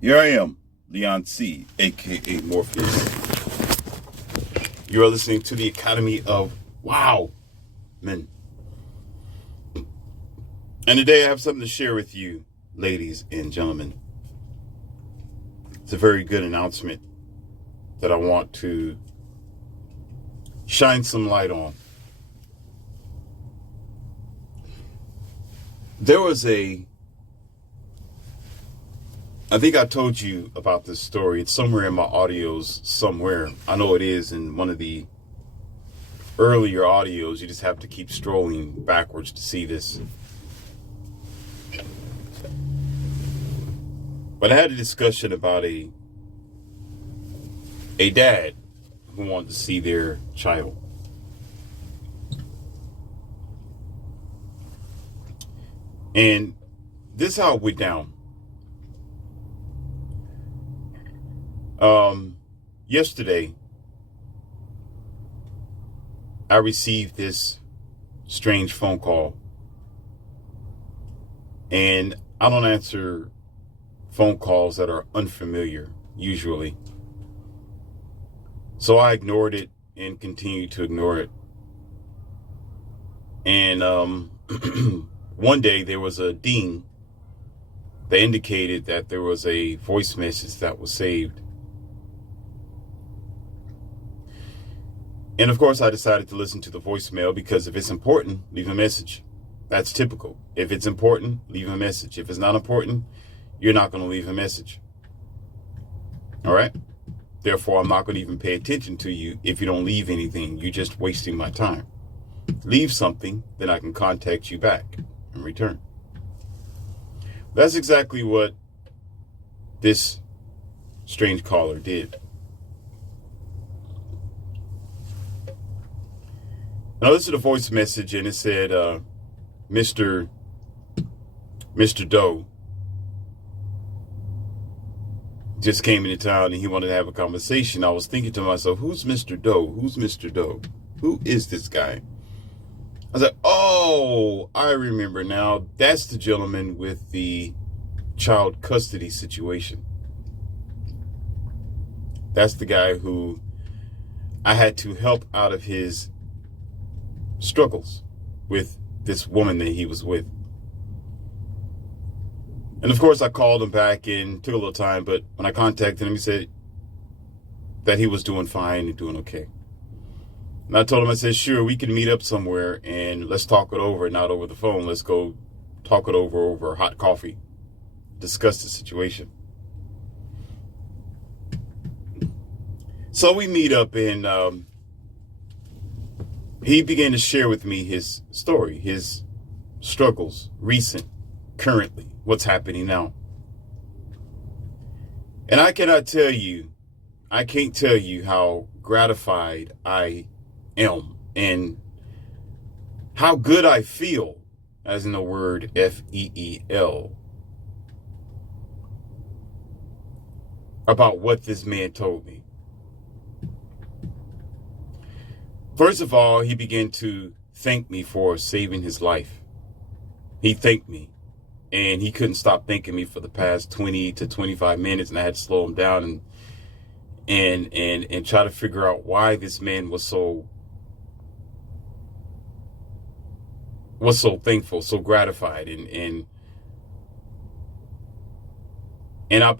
Here I am, Leon C., aka Morpheus. You are listening to the Academy of Wow Men. And today I have something to share with you, ladies and gentlemen. It's a very good announcement that I want to shine some light on. There was I think I told you about this story. It's somewhere in my audios somewhere. I know it is in one of the earlier audios. You just have to keep strolling backwards to see this. But I had a discussion about a dad who wanted to see their child. And this is how it went down. Yesterday, I received this strange phone call. And I don't answer phone calls that are unfamiliar, usually. So I ignored it and continued to ignore it. And one day there was a ding that indicated that there was a voice message that was saved. And of course, I decided to listen to the voicemail because if it's important, leave a message. That's typical. If it's important, leave a message. If it's not important, you're not going to leave a message. All right? Therefore, I'm not going to even pay attention to you if you don't leave anything. You're just wasting my time. Leave something, then I can contact you back in return. That's exactly what this strange caller did. And I listened to the voice message and it said, Mr. Doe just came into town and he wanted to have a conversation. I was thinking to myself, who's Mr. Doe? Who's Mr. Doe? Who is this guy? I was like, oh, I remember now. That's the gentleman with the child custody situation. That's the guy who I had to help out of his struggles with this woman that he was with. And of course, I called him back and took a little time, but when I contacted him, he said that he was doing fine and doing okay. And I told him, I said, sure, we can meet up somewhere and let's talk it over, not over the phone. Let's go talk it over hot coffee, discuss the situation. So we meet up and he began to share with me his story, his struggles, recent, currently, what's happening now. And I can't tell you how gratified I am and how good I feel, as in the word F-E-E-L, about what this man told me. First of all, he began to thank me for saving his life. He thanked me, and he couldn't stop thanking me for the past 20 to 25 minutes, and I had to slow him down and try to figure out why this man was so thankful, so gratified, and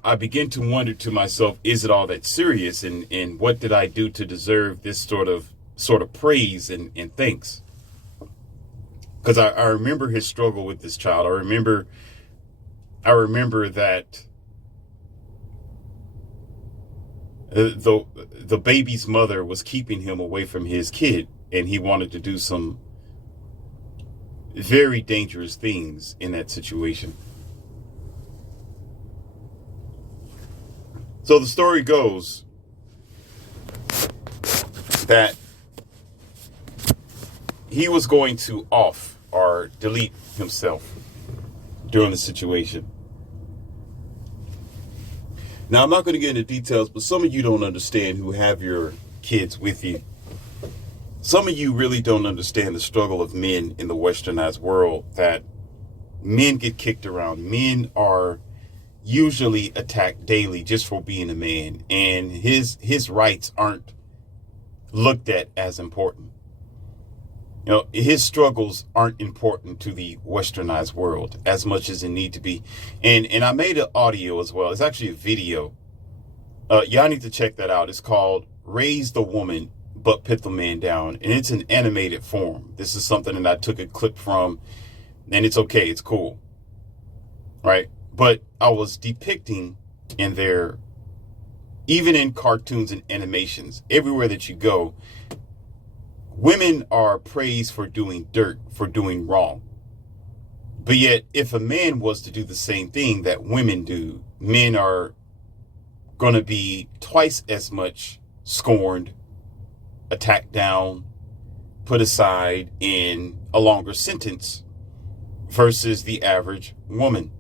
I began to wonder to myself, is it all that serious, and what did I do to deserve this sort of praise and thanks? Because I remember his struggle with this child. I remember that the baby's mother was keeping him away from his kid, and he wanted to do some very dangerous things in that situation. So the story goes that he was going to off or delete himself during the situation. Now, I'm not going to get into details, but some of you don't understand who have your kids with you. Some of you really don't understand the struggle of men in the westernized world, that men get kicked around. Men are usually attacked daily just for being a man, and his rights aren't looked at as important. You know, his struggles aren't important to the westernized world as much as it need to be. And I made an audio as well. It's actually a video. Y'all need to check that out. It's called Raise the Woman But Put the Man Down, and it's an animated form. This is something that I took a clip from, and it's okay, it's cool, right? But I was depicting in there, even in cartoons and animations, everywhere that you go, women are praised for doing dirt, for doing wrong. But yet, if a man was to do the same thing that women do, men are going to be twice as much scorned, attacked down, put aside in a longer sentence versus the average woman.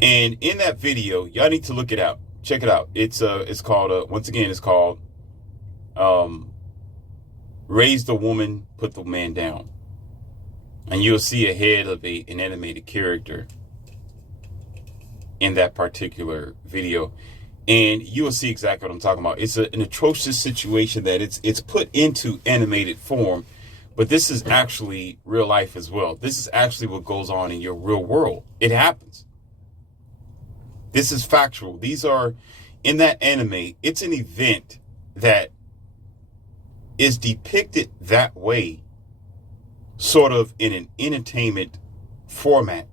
And in that video, y'all need to look it out. Check it out. It's called once again, it's called Raise the Woman, Put the Man Down. And you'll see a head of an animated character in that particular video. And you will see exactly what I'm talking about. It's an atrocious situation that it's put into animated form, but this is actually real life as well. This is actually what goes on in your real world. It happens. This is factual. These are, in that anime, it's an event that is depicted that way, sort of in an entertainment format.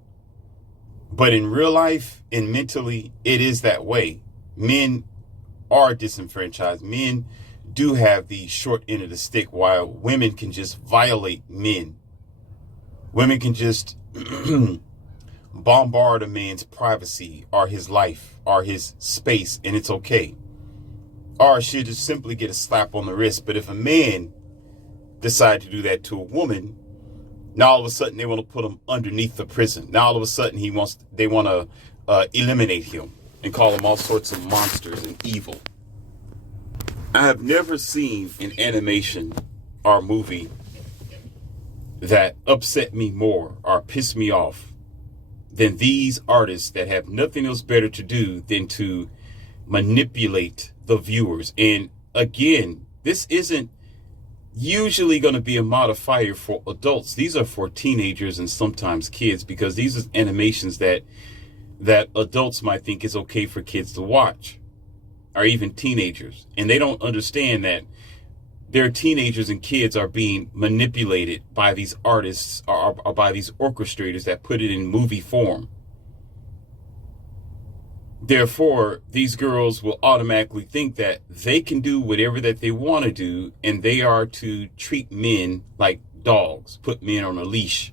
But in real life and mentally, it is that way. Men are disenfranchised. Men do have the short end of the stick, while women can just violate men. Women can just bombard a man's privacy or his life or his space, and it's okay. Or she'll just simply get a slap on the wrist. But if a man decide to do that to a woman, now all of a sudden they want to put him underneath the prison. Now all of a sudden they want to eliminate him and call him all sorts of monsters and evil. I have never seen an animation or movie that upset me more or pissed me off than these artists that have nothing else better to do than to manipulate the viewers. And again, this isn't usually going to be a modifier for adults. These are for teenagers and sometimes kids, because these are animations that adults might think is okay for kids to watch, or even teenagers. And they don't understand that their teenagers and kids are being manipulated by these artists or by these orchestrators that put it in movie form. Therefore, these girls will automatically think that they can do whatever that they want to do, and they are to treat men like dogs, put men on a leash,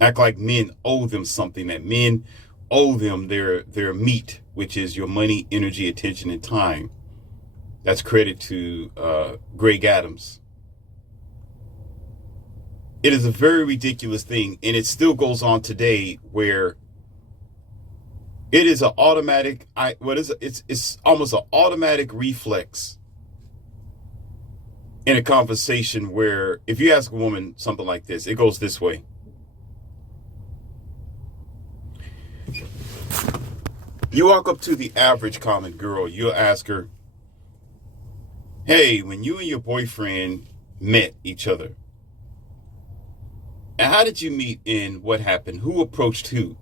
act like men owe them something, that men owe them their meat, which is your money, energy, attention, and time. That's credit to Greg Adams. It is a very ridiculous thing, and it still goes on today, where it is an automatic, it's almost an automatic reflex in a conversation where if you ask a woman something like this, it goes this way. You walk up to the average common girl, you'll ask her, hey, when you and your boyfriend met each other, and how did you meet and what happened? Who approached who?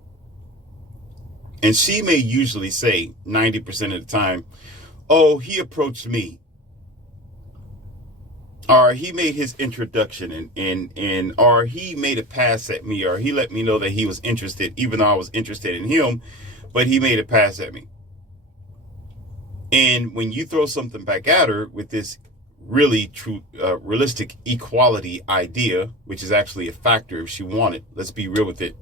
And she may usually say 90% of the time, oh, he approached me. Or he made his introduction and or he made a pass at me, or he let me know that he was interested, even though I was interested in him, but he made a pass at me. And when you throw something back at her with this really true, realistic equality idea, which is actually a factor if she wanted, let's be real with it,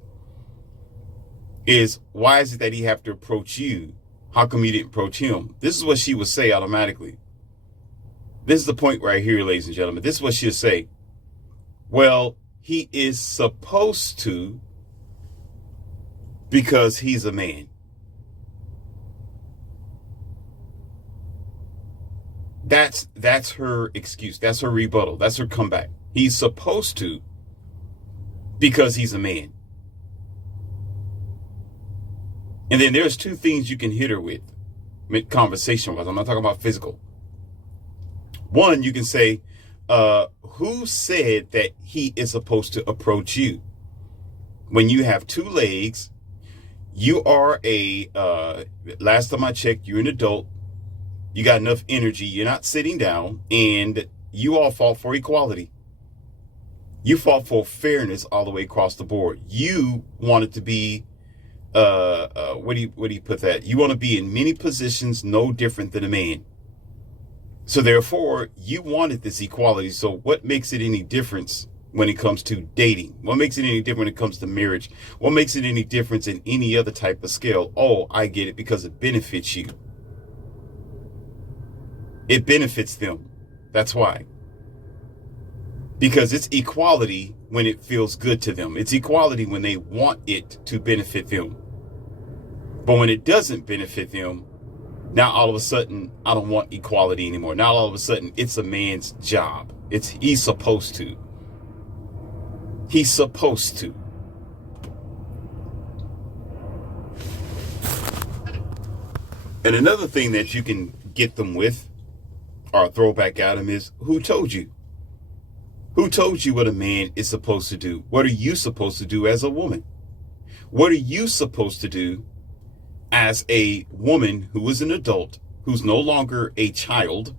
is why is it that he have to approach you? How come you didn't approach him? This is what she would say automatically. This is the point right here, ladies and gentlemen. This is what she'll say. Well, he is supposed to, because he's a man. That's her excuse. That's her rebuttal. That's her comeback. He's supposed to, because he's a man. And then there's two things you can hit her with conversation wise. I'm not talking about physical. One, you can say, who said that he is supposed to approach you? When you have two legs, you are last time I checked, you're an adult. You got enough energy. You're not sitting down, and you all fought for equality. You fought for fairness all the way across the board. You wanted to be, what do you put that? You want to be in many positions no different than a man. So therefore, you wanted this equality. So what makes it any difference when it comes to dating? What makes it any different when it comes to marriage? What makes it any difference in any other type of scale? Oh, I get it, because it benefits you. It benefits them. That's why. Because it's equality when it feels good to them. It's equality when they want it to benefit them. But when it doesn't benefit them, now all of a sudden, I don't want equality anymore. Now all of a sudden, it's a man's job. He's supposed to. He's supposed to. And another thing that you can get them with, or throw back at them, is, who told you? Who told you what a man is supposed to do? What are you supposed to do as a woman? What are you supposed to do as a woman who is an adult, who's no longer a child,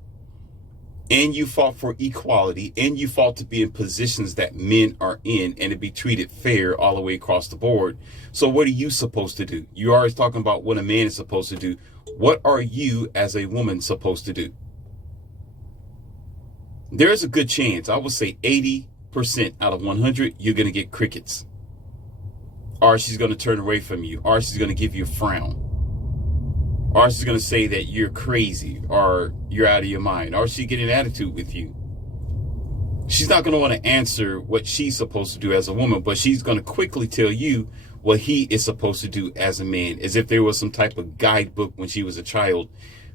and you fought for equality, and you fought to be in positions that men are in, and to be treated fair all the way across the board? So what are you supposed to do? You're always talking about what a man is supposed to do. What are you as a woman supposed to do? There's a good chance, I would say 80% out of 100, you're going to get crickets. Or she's going to turn away from you. Or she's going to give you a frown. Or she's going to say that you're crazy, or you're out of your mind. Or she get an attitude with you. She's not going to want to answer what she's supposed to do as a woman, but she's going to quickly tell you what he is supposed to do as a man, as if there was some type of guidebook when she was a child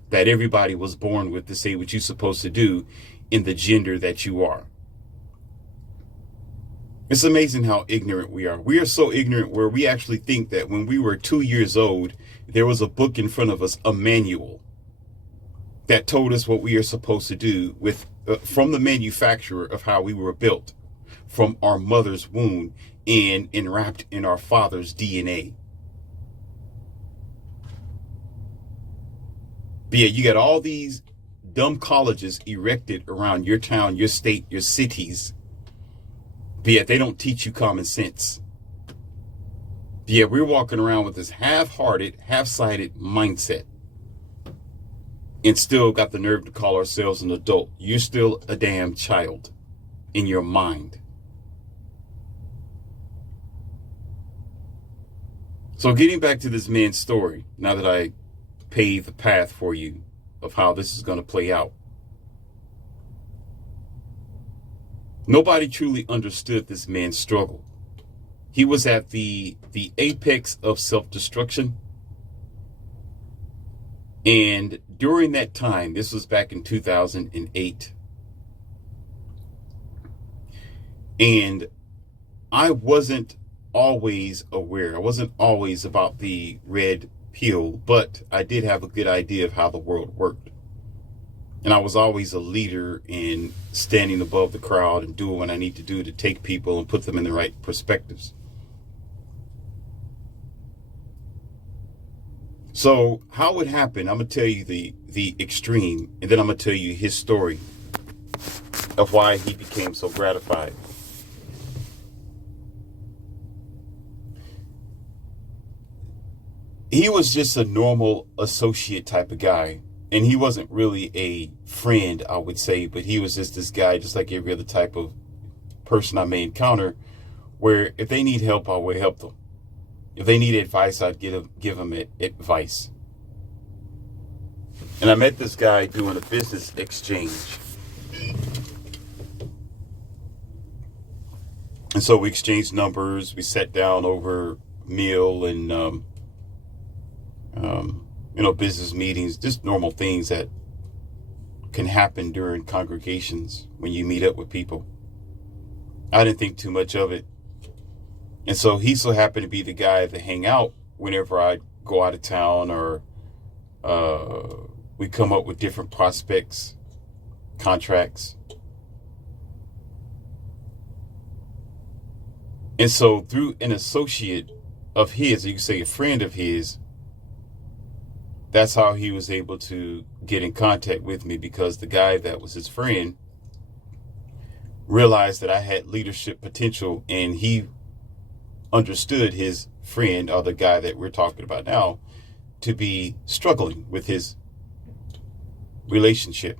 that everybody was born with to say what you're supposed to do in the gender that you are. It's amazing how ignorant we are. We are so ignorant where we actually think that when we were 2 years old, there was a book in front of us, a manual, that told us what we are supposed to do with from the manufacturer of how we were built, from our mother's womb, and enwrapped in our father's DNA. But yeah, you got all these dumb colleges erected around your town, your state, your cities. But yet they don't teach you common sense. But yet we're walking around with this half-hearted, half-sided mindset, and still got the nerve to call ourselves an adult. You're still a damn child in your mind. So getting back to this man's story, now that I paved the path for you of how this is going to play out. Nobody truly understood this man's struggle. He was at the apex of self-destruction. And during that time, this was back in 2008. And I wasn't always aware. I wasn't always about the red pill, but I did have a good idea of how the world worked. And I was always a leader in standing above the crowd and doing what I need to do to take people and put them in the right perspectives. So how it happened, I'm going to tell you the extreme, and then I'm going to tell you his story of why he became so gratified. He was just a normal associate type of guy. And he wasn't really a friend, I would say, but he was just this guy, just like every other type of person I may encounter, where if they need help, I would help them. If they need advice, I'd give them advice. And I met this guy doing a business exchange. And so we exchanged numbers. We sat down over a meal and, business meetings, just normal things that can happen during congregations when you meet up with people. I didn't think too much of it. And so he so happened to be the guy to hang out whenever I go out of town, or we come up with different prospects, contracts. And so through an associate of his, or you could say a friend of his, that's how he was able to get in contact with me, because the guy that was his friend realized that I had leadership potential, and he understood his friend, or the guy that we're talking about now, to be struggling with his relationship.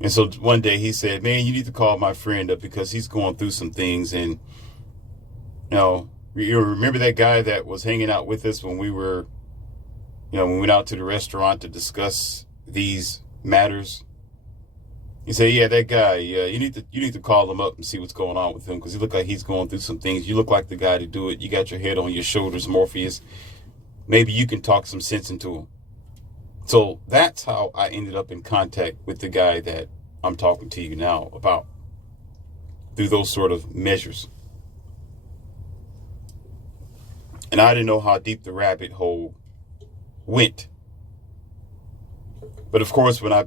And so one day he said, man, you need to call my friend up because he's going through some things. And, you remember that guy that was hanging out with us when we were, when we went out to the restaurant to discuss these matters? He said, yeah, that guy, you need to call him up and see what's going on with him, because he look like he's going through some things. You look like the guy to do it. You got your head on your shoulders, Morpheus. Maybe you can talk some sense into him. So that's how I ended up in contact with the guy that I'm talking to you now about, through those sort of measures. And I didn't know how deep the rabbit hole went. But of course, when I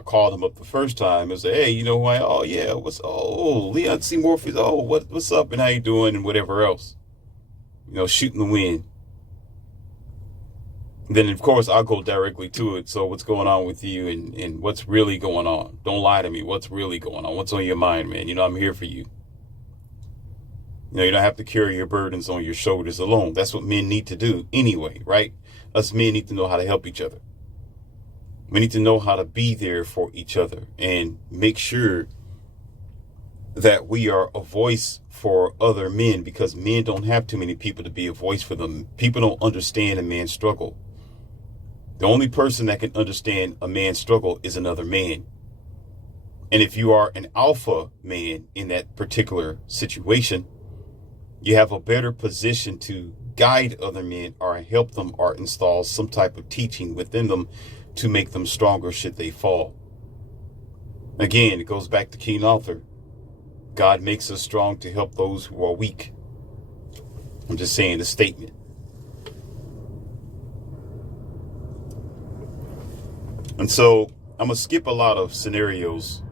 called him up the first time, it was like, hey, you know why? Oh yeah, Leon C. Morpheus, what's up and how you doing and whatever else. Shooting the wind. Then of course I'll go directly to it. So what's going on with you, and what's really going on? Don't lie to me. What's really going on? What's on your mind, man? I'm here for you. You don't have to carry your burdens on your shoulders alone. That's what men need to do anyway, right? Us men need to know how to help each other. We need to know how to be there for each other and make sure that we are a voice for other men, because men don't have too many people to be a voice for them. People don't understand a man's struggle. The only person that can understand a man's struggle is another man. And if you are an alpha man in that particular situation, you have a better position to guide other men or help them or install some type of teaching within them to make them stronger should they fall. Again, it goes back to King Arthur. God makes us strong to help those who are weak. I'm just saying the statement. And so I'm going to skip a lot of scenarios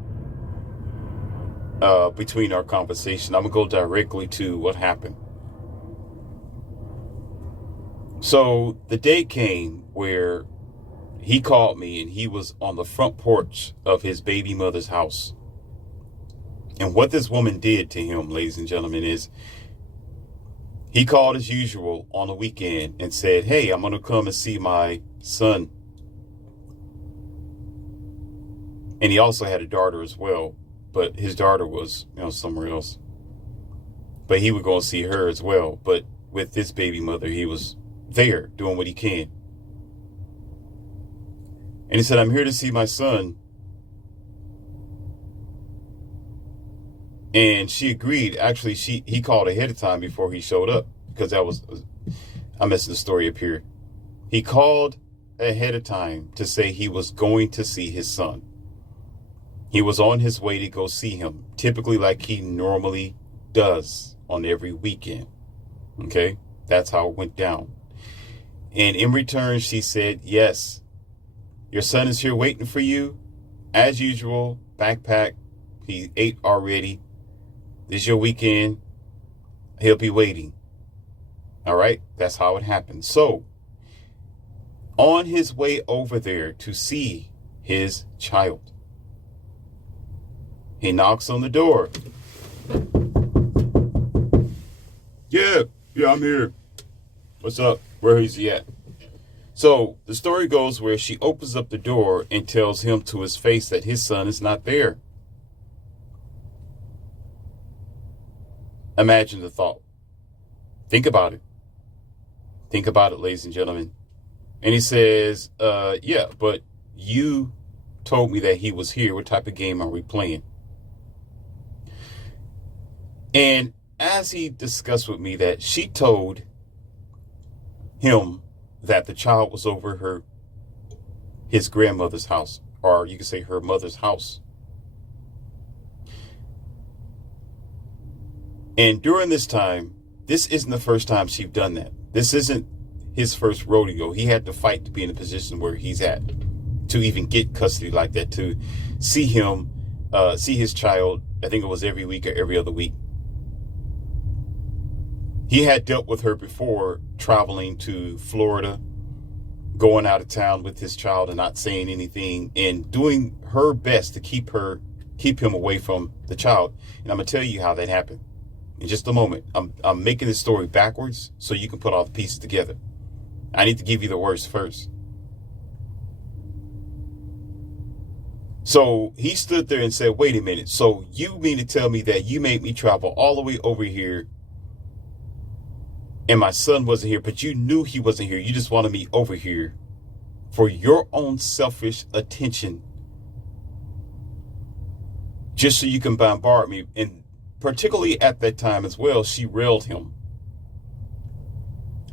between our conversation. I'm going to go directly to what happened. So the day came where he called me, and he was on the front porch of his baby mother's house. And what this woman did to him, ladies and gentlemen, is he called as usual on the weekend and said, hey, I'm going to come and see my son. And he also had a daughter as well, but his daughter was, somewhere else. But he would go and see her as well. But with this baby mother, he was there doing what he can. And he said, I'm here to see my son. And she agreed. Actually, he called ahead of time before he showed up, because I'm messing the story up here. He called ahead of time to say he was going to see his son. He was on his way to go see him, typically like he normally does on every weekend. Okay? That's how it went down. And in return, she said, yes, your son is here waiting for you. As usual, backpack. He ate already. This is your weekend. He'll be waiting. All right? That's how it happened. So, on his way over there to see his child, he knocks on the door. Yeah, I'm here. What's up? Where is he at? So the story goes where she opens up the door and tells him to his face that his son is not there. Imagine the thought. Think about it. Think about it, ladies and gentlemen. And he says, yeah, but you told me that he was here. What type of game are we playing? And as he discussed with me that she told him that the child was over his grandmother's house, or you could say her mother's house. And during this time, this isn't the first time she's done that. This isn't his first rodeo. He had to fight to be in the position where he's at, to even get custody like that, to see him, see his child, I think it was every week or every other week. He had dealt with her before, traveling to Florida, going out of town with his child and not saying anything, and doing her best to keep him away from the child. And I'm going to tell you how that happened in just a moment. I'm making this story backwards so you can put all the pieces together. I need to give you the worst first. So he stood there and said, wait a minute. So you mean to tell me that you made me travel all the way over here and my son wasn't here, but you knew he wasn't here. You just wanted me over here for your own selfish attention, just so you can bombard me. And particularly at that time as well, she railed him.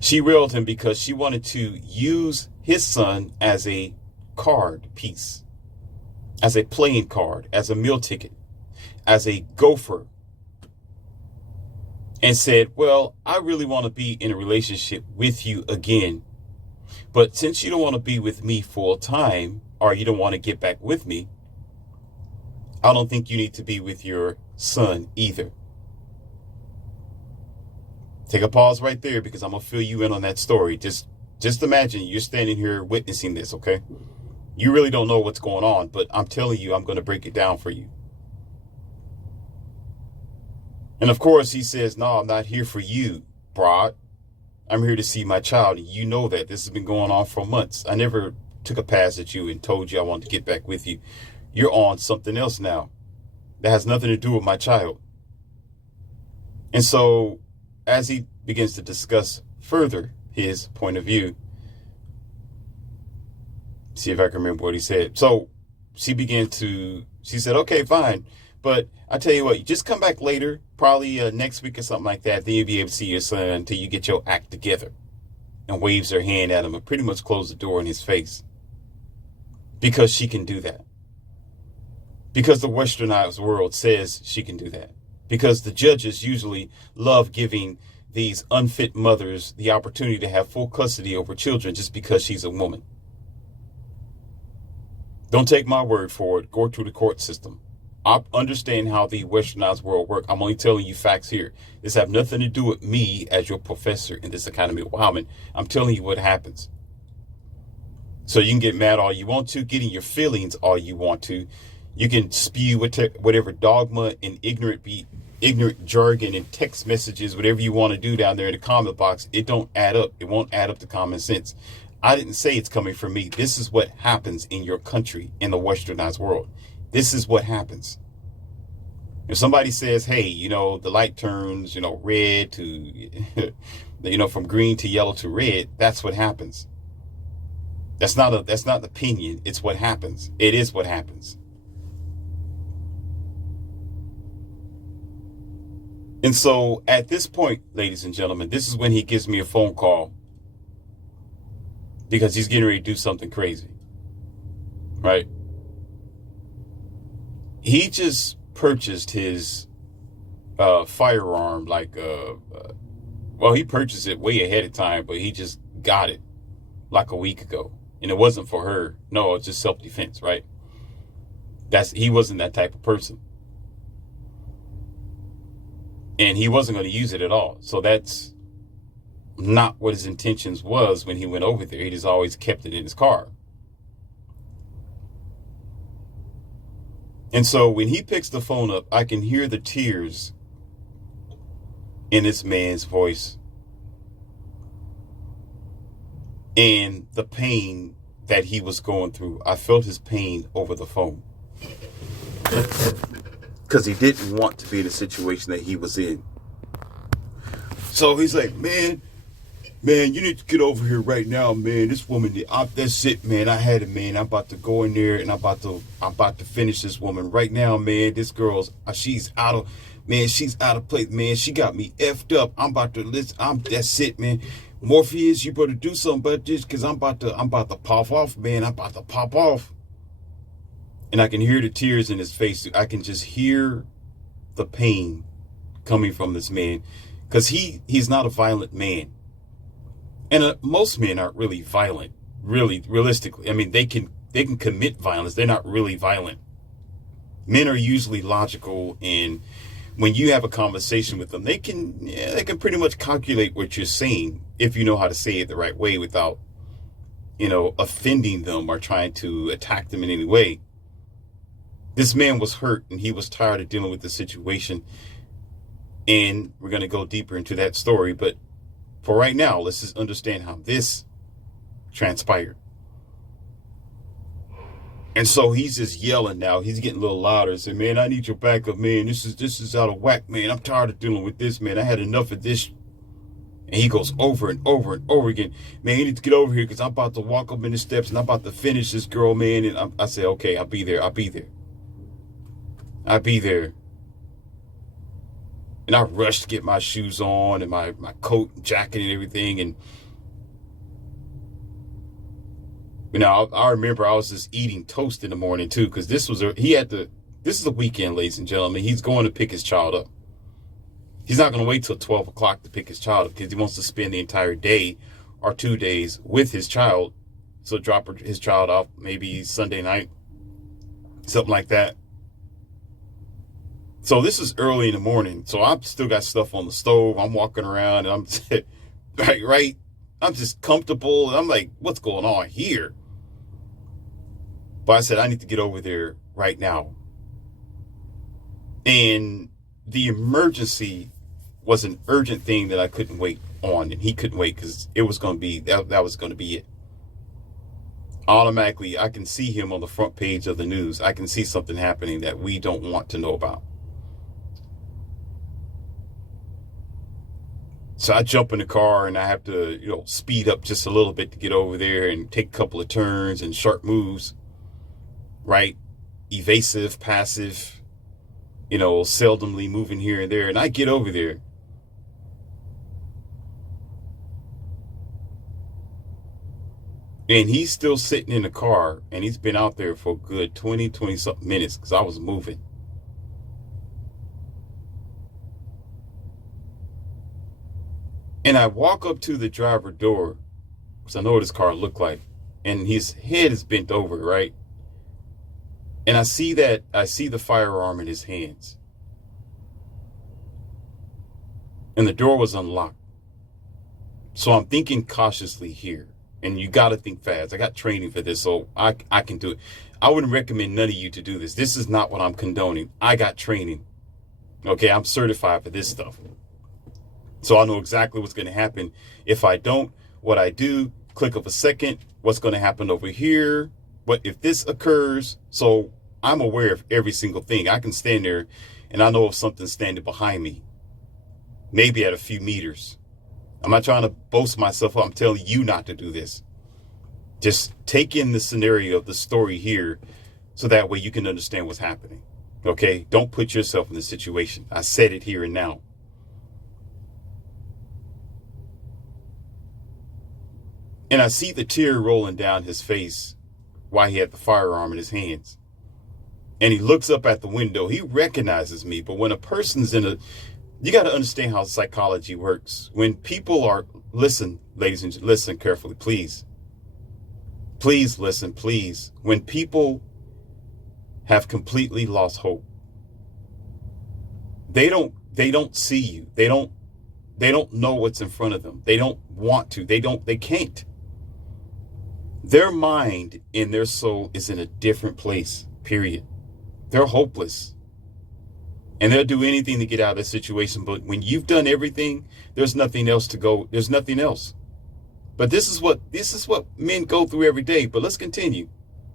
She railed him because she wanted to use his son as a card piece, as a playing card, as a meal ticket, as a gopher. And said, well, I really want to be in a relationship with you again. But since you don't want to be with me full time, or you don't want to get back with me, I don't think you need to be with your son either. Take a pause right there, because I'm going to fill you in on that story. Just imagine you're standing here witnessing this, okay? You really don't know what's going on, but I'm telling you, I'm going to break it down for you. And of course, he says, no, I'm not here for you, broad. I'm here to see my child. You know that this has been going on for months. I never took a pass at you and told you I wanted to get back with you. You're on something else now that has nothing to do with my child. And so as he begins to discuss further his point of view, see if I can remember what he said. So she said, okay, fine. But I tell you what, you just come back later, probably next week or something like that. Then you'll be able to see your son until you get your act together. And waves her hand at him and pretty much closed the door in his face. Because she can do that. Because the westernized world says she can do that. Because the judges usually love giving these unfit mothers the opportunity to have full custody over children just because she's a woman. Don't take my word for it. Go through the court system. I understand how the westernized world works. I'm only telling you facts here. This have nothing to do with me as your professor in this Academy of Wildman. I'm telling you what happens. So you can get mad all you want to, get in your feelings all you want to. You can spew whatever dogma and ignorant jargon and text messages, whatever you want to do down there in the comment box. It don't add up. It won't add up to common sense. I didn't say it's coming from me. This is what happens in your country, in the westernized world. This is what happens. If somebody says, hey, the light turns, red to, from green to yellow to red, that's what happens. That's not an opinion. It's what happens. It is what happens. And so at this point, ladies and gentlemen, this is when he gives me a phone call because he's getting ready to do something crazy, right? He just purchased his firearm he purchased it way ahead of time, but he just got it like a week ago. And it wasn't for her. No, it's just self-defense, right? He wasn't that type of person. And he wasn't going to use it at all. So that's not what his intentions was when he went over there. He just always kept it in his car. And so when he picks the phone up, I can hear the tears in this man's voice and the pain that he was going through. I felt his pain over the phone because he didn't want to be in the situation that he was in. So he's like, man, you need to get over here right now, man. This woman, that's it, man. I had it, man. I'm about to go in there and I'm about to finish this woman right now, man. This girl's, she's out of place, man. She got me effed up. I'm about to listen. That's it, man. Morpheus, you better do something about this because I'm about to pop off, man. I'm about to pop off. And I can hear the tears in his face. I can just hear the pain coming from this man because he's not a violent man. And most men aren't really violent, really, realistically. I mean, they can commit violence. They're not really violent. Men are usually logical, and when you have a conversation with them, they can pretty much calculate what you're saying if you know how to say it the right way without, offending them or trying to attack them in any way. This man was hurt and he was tired of dealing with the situation. And we're going to go deeper into that story. But for right now, let's just understand how this transpired. And so he's just yelling now. He's getting a little louder. Saying, man, I need your backup, man. This is out of whack, man. I'm tired of dealing with this, man. I had enough of this. And he goes over and over and over again. Man, you need to get over here because I'm about to walk up in the steps and I'm about to finish this girl, man. And I say, okay, I'll be there. And I rushed to get my shoes on and my coat and jacket and everything. And, I remember I was just eating toast in the morning too, because this is a weekend, ladies and gentlemen. He's going to pick his child up. He's not going to wait till 12 o'clock to pick his child up because he wants to spend the entire day or 2 days with his child. So drop his child off maybe Sunday night, something like that. So this is early in the morning. So I've still got stuff on the stove. I'm walking around and I'm right. I'm just comfortable. And I'm like, what's going on here? But I said, I need to get over there right now. And the emergency was an urgent thing that I couldn't wait on. And he couldn't wait because it was going to be, that was going to be it. Automatically, I can see him on the front page of the news. I can see something happening that we don't want to know about. So I jump in the car and I have to, speed up just a little bit to get over there and take a couple of turns and sharp moves, right? Evasive, passive, seldomly moving here and there. And I get over there. And he's still sitting in the car and he's been out there for a good 20 something minutes because I was moving. And I walk up to the driver door because I know what his car looked like. And his head is bent over, right? And I see the firearm in his hands. And the door was unlocked. So I'm thinking cautiously here. And you got to think fast. I got training for this, so I can do it. I wouldn't recommend none of you to do this. This is not what I'm condoning. I got training. Okay, I'm certified for this stuff. So I know exactly what's going to happen. If I don't, what I do, click of a second, what's going to happen over here. But if this occurs, so I'm aware of every single thing. I can stand there and I know if something's standing behind me, maybe at a few meters. I'm not trying to boast myself up. I'm telling you not to do this. Just take in the scenario of the story here so that way you can understand what's happening. Okay? Don't put yourself in the situation. I said it here and now. And I see the tear rolling down his face while he had the firearm in his hands. And he looks up at the window. He recognizes me. But when a person's you got to understand how psychology works. When people are, listen, ladies and gentlemen, listen carefully, please. Please listen, please. When people have completely lost hope, they don't see you. They don't know what's in front of them. They don't want to. They can't. Their mind and their soul is in a different place, period. They're hopeless. And they'll do anything to get out of the situation. But when you've done everything, there's nothing else to go. There's nothing else. But this is what men go through every day. But let's continue.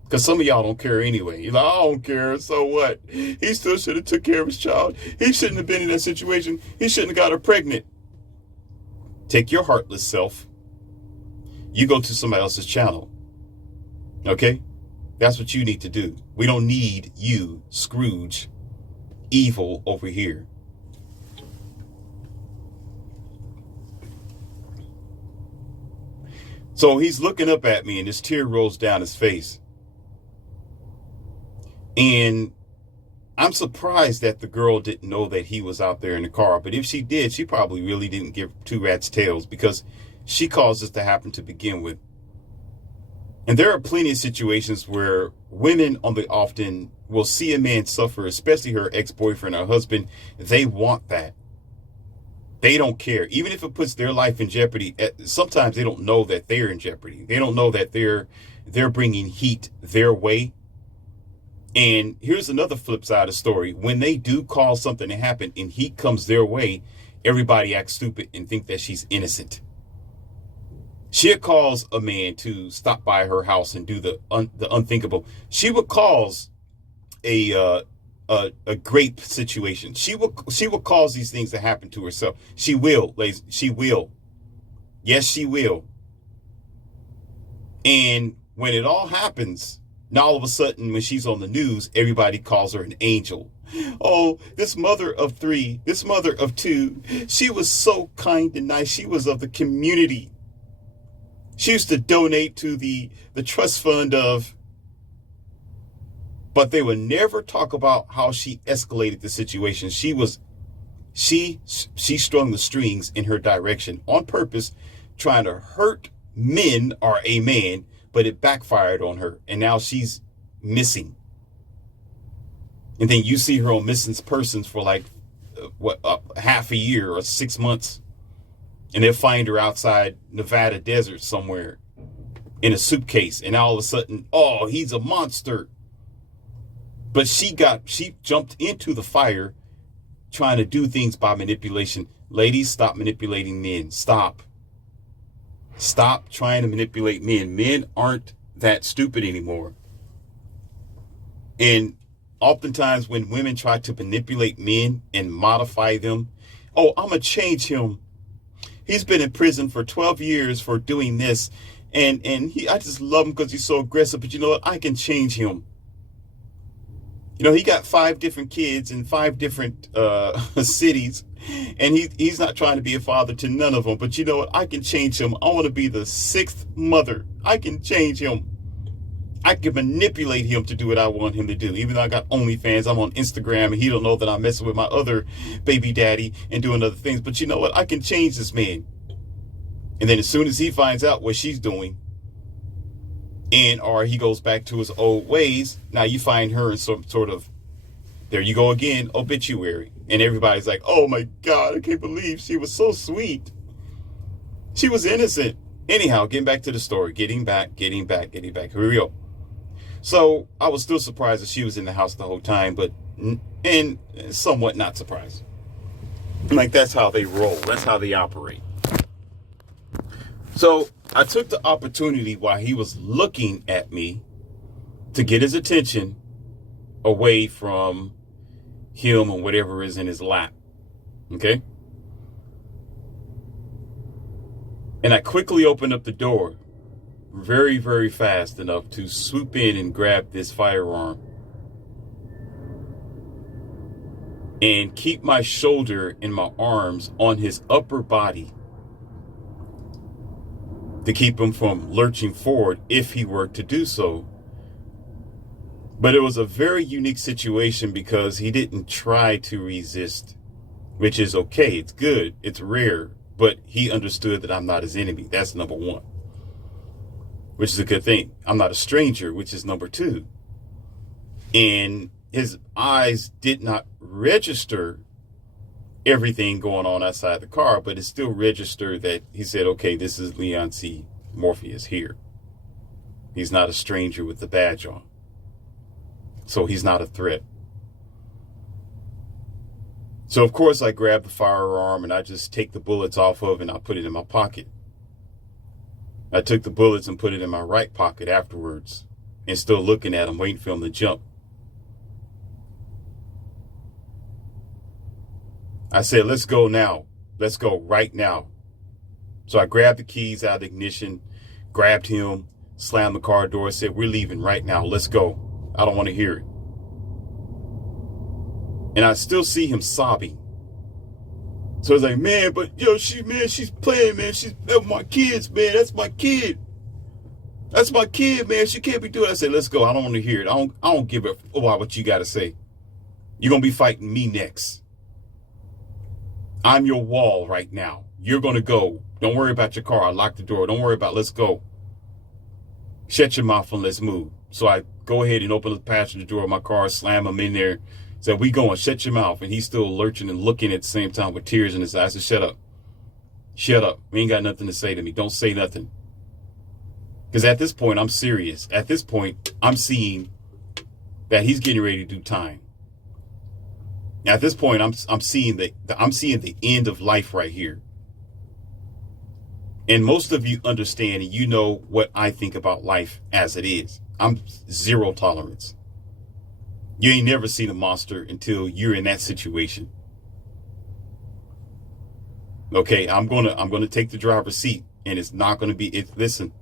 Because some of y'all don't care anyway. You're like, I don't care. So what? He still should have took care of his child. He shouldn't have been in that situation. He shouldn't have got her pregnant. Take your heartless self. You go to somebody else's channel. Okay? That's what you need to do. We don't need you, Scrooge, evil over here. So he's looking up at me and this tear rolls down his face. And I'm surprised that the girl didn't know that he was out there in the car. But if she did, she probably really didn't give two rats tails because She caused this to happen to begin with. And there are plenty of situations where women often will see a man suffer, especially her ex-boyfriend or husband. They want that. They don't care. Even if it puts their life in jeopardy, sometimes they don't know that they're in jeopardy. They don't know that they're bringing heat their way. And here's another flip side of the story. When they do cause something to happen and heat comes their way, everybody acts stupid and think that she's innocent. She'll cause a man to stop by her house and do the unthinkable. She would cause a great situation. She will cause these things to happen to herself. She will, ladies. She will. Yes, she will. And when it all happens, now all of a sudden, when she's on the news, everybody calls her an angel. Oh, this mother of 3, this mother of 2, she was so kind and nice. She was of the community. She used to donate to the trust fund of, but they would never talk about how she escalated the situation. She strung the strings in her direction on purpose, trying to hurt men or a man, but it backfired on her. And now she's missing. And then you see her on missing persons for like, half a year or 6 months. And they'll find her outside Nevada desert somewhere in a suitcase. And all of a sudden, oh, he's a monster. But she jumped into the fire trying to do things by manipulation. Ladies, stop manipulating men. Stop. Stop trying to manipulate men. Men aren't that stupid anymore. And oftentimes when women try to manipulate men and modify them, oh, I'm going to change him. He's been in prison for 12 years for doing this. And I just love him because he's so aggressive. But you know what? I can change him. You know, he got 5 different kids in 5 different cities. And he's not trying to be a father to none of them. But you know what? I can change him. I want to be the 6th mother. I can change him. I can manipulate him to do what I want him to do. Even though I got OnlyFans, I'm on Instagram, and he don't know that I'm messing with my other baby daddy and doing other things. But you know what? I can change this man. And then as soon as he finds out what she's doing, or he goes back to his old ways, now you find her in some sort of, there you go again, obituary. And everybody's like, oh my God, I can't believe she was so sweet. She was innocent. Anyhow, getting back to the story, getting back. Here we go. So I was still surprised that she was in the house the whole time, and somewhat not surprised. Like, that's how they roll. That's how they operate. So I took the opportunity while he was looking at me to get his attention away from him and whatever is in his lap. Okay? And I quickly opened up the door very, very fast enough to swoop in and grab this firearm and keep my shoulder and my arms on his upper body to keep him from lurching forward if he were to do so. But it was a very unique situation because he didn't try to resist, which is okay. It's good. It's rare. But he understood that I'm not his enemy. That's number 1, which is a good thing. I'm not a stranger, which is number 2. And his eyes did not register everything going on outside the car, but it still registered that he said, okay, this is Leon C. Morpheus here. He's not a stranger with the badge on. So he's not a threat. So, of course, I grab the firearm and I just take the bullets off of it and I put it in my pocket. I took the bullets and put it in my right pocket afterwards and still looking at him, waiting for him to jump. I said, let's go now. Let's go right now. So I grabbed the keys out of the ignition, grabbed him, slammed the car door, said, we're leaving right now. Let's go. I don't want to hear it. And I still see him sobbing. So I was like, man, but yo, she's playing, man. That's my kids, man. That's my kid. That's my kid, man. She can't be doing it. I said, let's go. I don't want to hear it. I don't give a about what you got to say. You're going to be fighting me next. I'm your wall right now. You're going to go. Don't worry about your car. I locked the door. Don't worry about it. Let's go. Shut your mouth and let's move. So I go ahead and open the passenger door of my car, slam him in there. Said, we going, shut your mouth. And he's still lurching and looking at the same time with tears in his eyes. I said, shut up. Shut up. You ain't got nothing to say to me. Don't say nothing. Because at this point, I'm serious. At this point, I'm seeing that he's getting ready to do time. At this point, I'm seeing the end of life right here. And most of you understand and you know what I think about life as it is. I'm zero tolerance. You ain't never seen a monster until you're in that situation. Okay, I'm gonna take the driver's seat, and it's not gonna be it. Listen.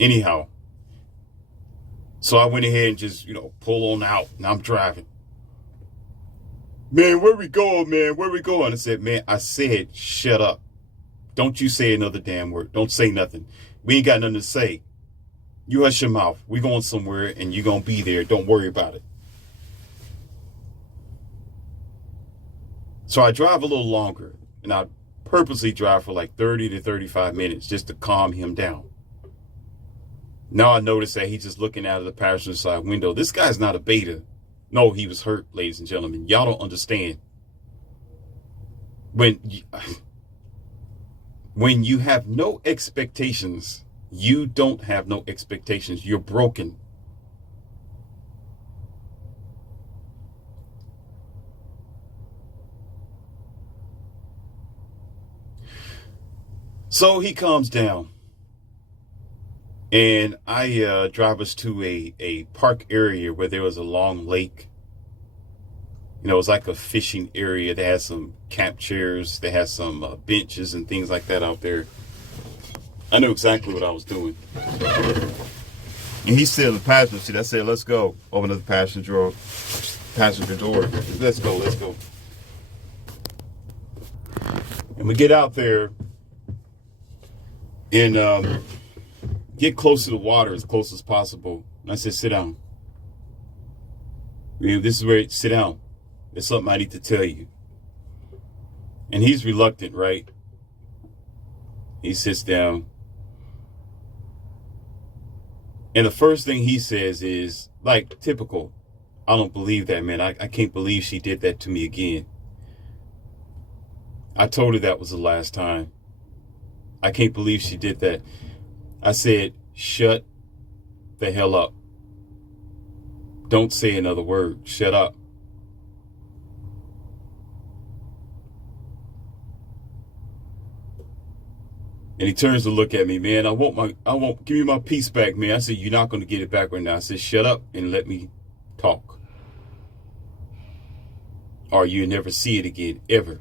Anyhow, so I went ahead and just pull on out, and I'm driving. Man, where we going, man? Where we going? I said, man, I said, shut up. Don't you say another damn word. Don't say nothing. We ain't got nothing to say. You hush your mouth. We going somewhere, and you gonna be there. Don't worry about it. So I drive a little longer, and I purposely drive for like 30 to 35 minutes just to calm him down. Now I notice that he's just looking out of the passenger side window. This guy's not a beta. No, he was hurt, ladies and gentlemen. Y'all don't understand. When you have no expectations, you don't have no expectations. You're broken. So he calms down. And I drive us to a park area where there was a long lake. It was like a fishing area. They had some camp chairs. They had some benches and things like that out there. I knew exactly what I was doing. And he's still in the passenger seat. I said, let's go. Open up the passenger door. Let's go. And we get out there and get close to the water as close as possible. And I said, sit down. This is where, sit down. There's something I need to tell you. And he's reluctant, right? He sits down. And the first thing he says is, like, typical. I don't believe that, man. I can't believe she did that to me again. I told her that was the last time. I can't believe she did that. I said, shut the hell up. Don't say another word. Shut up. And he turns to look at me, man, I won't give me my peace back, man. I said, you're not going to get it back right now. I said, shut up and let me talk. Or you never see it again, ever.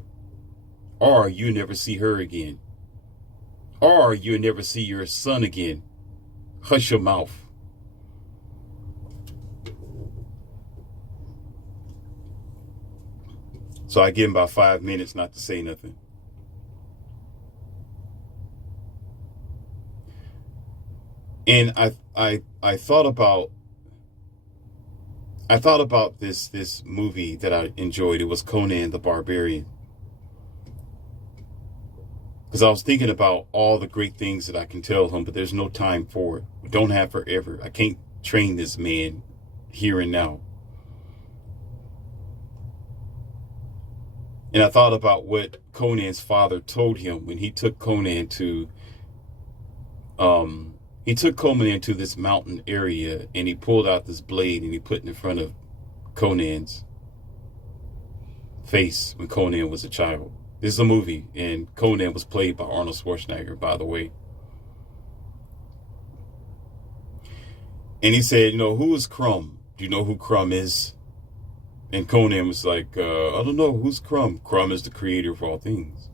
Or you never see her again. Or you never see your son again. Hush your mouth. So I give him about 5 minutes not to say nothing. And I thought about this movie that I enjoyed. It was Conan the Barbarian. Because I was thinking about all the great things that I can tell him, but there's no time for it. We don't have forever. I can't train this man here and now. And I thought about what Conan's father told him when he took Conan to this mountain area, and he pulled out this blade and he put it in front of Conan's face when Conan was a child. This is a movie, and Conan was played by Arnold Schwarzenegger, by the way. And he said, who is Crumb? Do you know who Crumb is? And Conan was like, I don't know. Who's Crumb? Crumb is the creator of all things.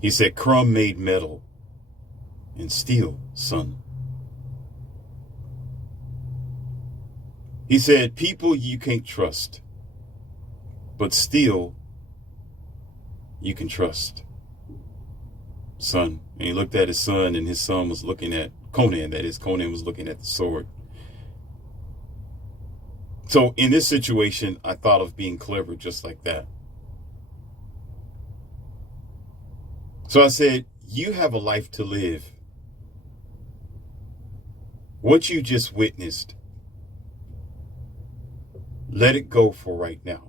He said, Crumb made metal and steel, son. He said, people you can't trust, but steel you can trust, son. And he looked at his son, and his son was looking at Conan. That is, Conan was looking at the sword. So in this situation, I thought of being clever just like that. So I said, you have a life to live. What you just witnessed, let it go for right now.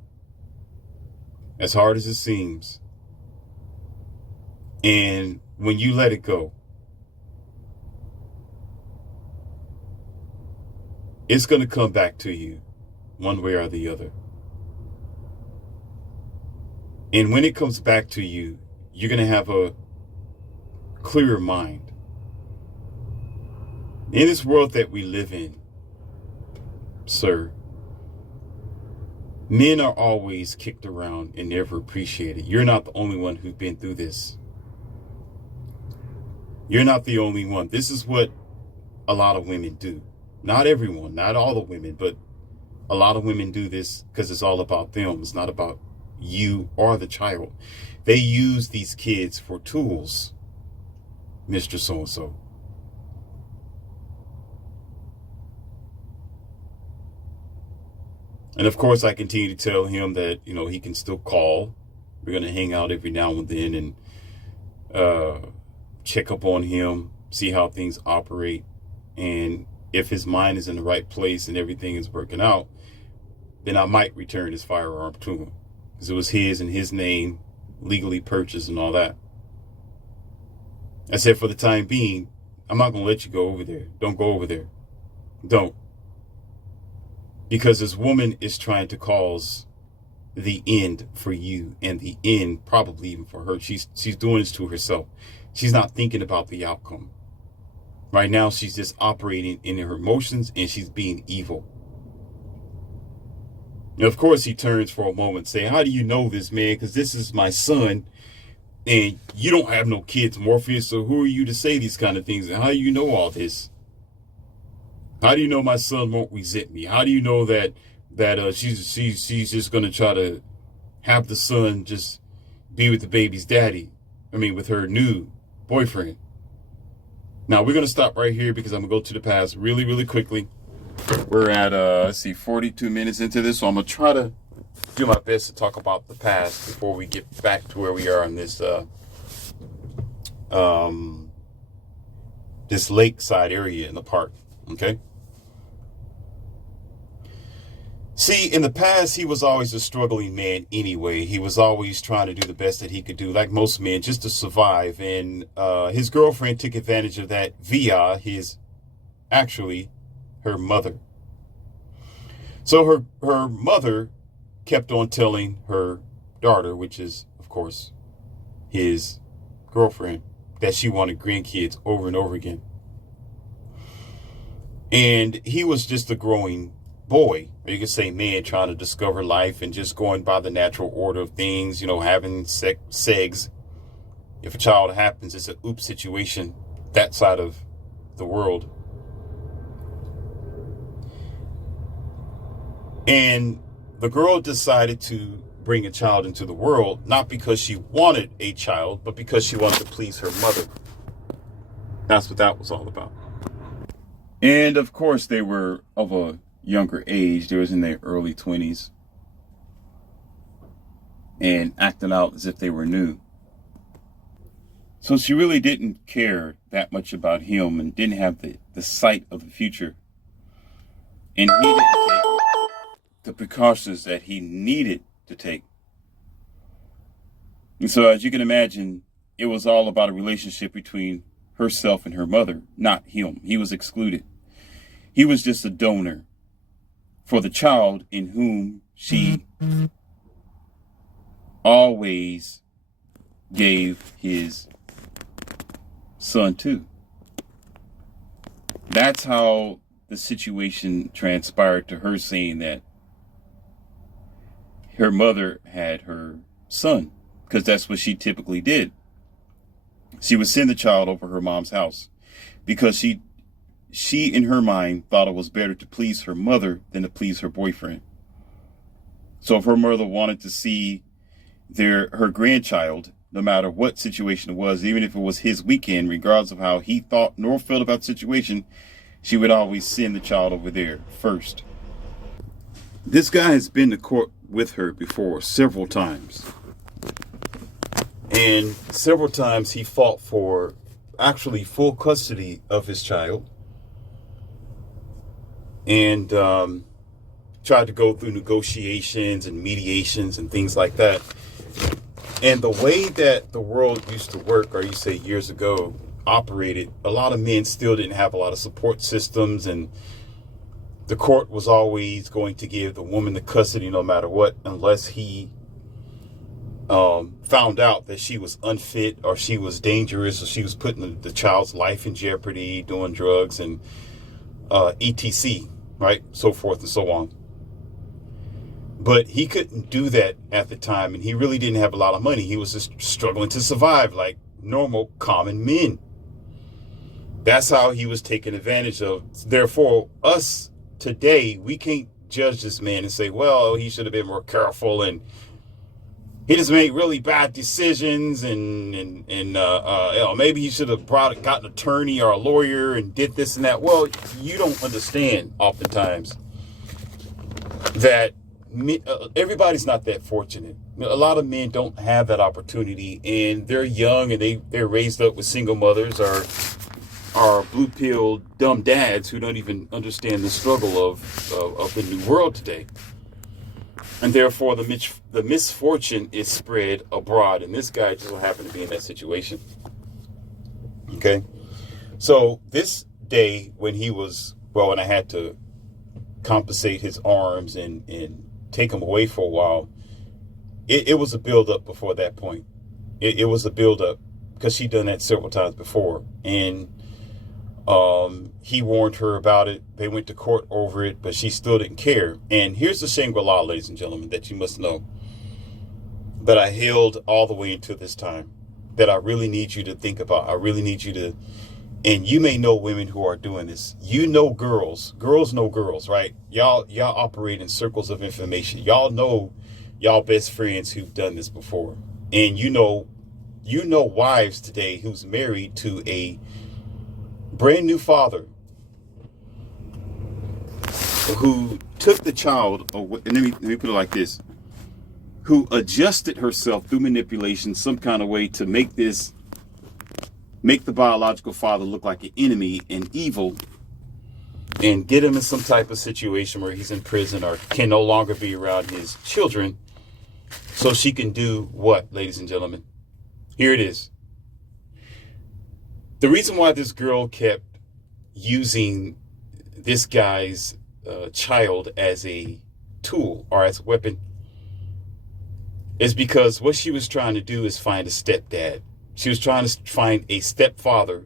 As hard as it seems. And when you let it go, it's going to come back to you one way or the other. And when it comes back to you, you're going to have a clearer mind. In this world that we live in, sir, men are always kicked around and never appreciated. You're not the only one who's been through this. You're not the only one. This is what a lot of women do. Not everyone, not all the women, but a lot of women do this because it's all about them. It's not about you or the child. They use these kids for tools, Mr. So-and-so. And of course, I continue to tell him that, he can still call. We're going to hang out every now and then and check up on him, see how things operate. And if his mind is in the right place and everything is working out, then I might return his firearm to him. Because it was his in his name, legally purchased and all that. I said, for the time being, I'm not going to let you go over there. Don't go over there. Don't. Because this woman is trying to cause the end for you, and the end probably even for her. She's doing this to herself. She's not thinking about the outcome. Right now, she's just operating in her emotions, and she's being evil. And of course, he turns for a moment and say, how do you know this, man? Because this is my son, and you don't have no kids, Morpheus, so who are you to say these kind of things? And how do you know all this? How do you know my son won't resent me? How do you know that she's just going to try to have the son just be with the baby's daddy? With her new boyfriend. Now, we're going to stop right here because I'm going to go to the past really, really quickly. We're at, 42 minutes into this, so I'm going to try to do my best to talk about the past before we get back to where we are in this, this lakeside area in the park, okay? See, in the past, he was always a struggling man anyway. He was always trying to do the best that he could do, like most men, just to survive. And his girlfriend took advantage of that via her mother. So her mother kept on telling her daughter, which is, of course, his girlfriend, that she wanted grandkids over and over again. And he was just a growing boy, or you could say man, trying to discover life and just going by the natural order of things, having segs. If a child happens, it's an oops situation, that side of the world. And the girl decided to bring a child into the world, not because she wanted a child, but because she wanted to please her mother. That's what that was all about. And of course, they were of a younger age. They was in their early 20s and acting out as if they were new. So she really didn't care that much about him and didn't have the sight of the future. And he didn't take the precautions that he needed to take. And so, as you can imagine, it was all about a relationship between herself and her mother, not him. He was excluded. He was just a donor for the child in whom she always gave his son to. That's how the situation transpired, to her saying that her mother had her son, because that's what she typically did. She would send the child over her mom's house because she in her mind thought it was better to please her mother than to please her boyfriend. So if her mother wanted to see her grandchild, no matter what situation it was, even if it was his weekend, regardless of how he thought nor felt about the situation, she would always send the child over there first. This guy has been to court with her before several times. And several times he fought for actually full custody of his child. And tried to go through negotiations and mediations and things like that. And the way that the world used to work, or you say years ago, operated, a lot of men still didn't have a lot of support systems, and the court was always going to give the woman the custody no matter what, unless he found out that she was unfit or she was dangerous or she was putting the child's life in jeopardy, doing drugs and etc., right? So forth and so on. But he couldn't do that at the time, and he really didn't have a lot of money. He was just struggling to survive like normal, common men. That's how he was taken advantage of. Therefore, us today, we can't judge this man and say, well, he should have been more careful, and he just made really bad decisions, and maybe he should have got an attorney or a lawyer and did this and that. Well, you don't understand oftentimes that everybody's not that fortunate. A lot of men don't have that opportunity, and they're young, and they're raised up with single mothers or blue pill dumb dads who don't even understand the struggle of the new world today. And therefore the misfortune is spread abroad, and this guy just so happened to be in that situation. Okay, so this day when I had to compensate his arms and take him away for a while, it was a build-up before that point. It was a build-up because she'd done that several times before, and he warned her about it. They went to court over it, but she still didn't care. And here's the Shangri-La, ladies and gentlemen, that you must know, that I held all the way until this time, that I really need you to think about. I really need you to, and you may know women who are doing this. You know girls know girls, right? Y'all operate in circles of information. Y'all know y'all best friends who've done this before. And you know wives today who's married to a brand new father who took the child, and let me put it like this, who adjusted herself through manipulation some kind of way to make the biological father look like an enemy and evil, and get him in some type of situation where he's in prison or can no longer be around his children, so she can do what, ladies and gentlemen? Here it is. The reason why this girl kept using this guy's child as a tool or as a weapon is because what she was trying to do is find a stepdad. She was trying to find a stepfather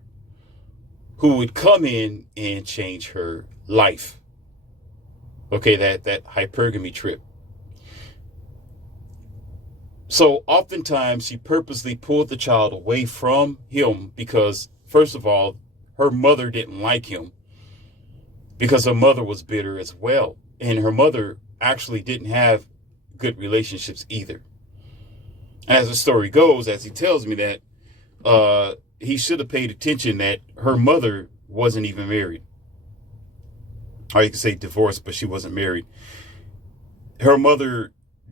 who would come in and change her life. Okay, that hypergamy trip. So oftentimes she purposely pulled the child away from him because, first of all, her mother didn't like him because her mother was bitter as well. And her mother actually didn't have good relationships either. As the story goes, as he tells me that, he should have paid attention that her mother wasn't even married. Or you could say divorced, but she wasn't married. Her mother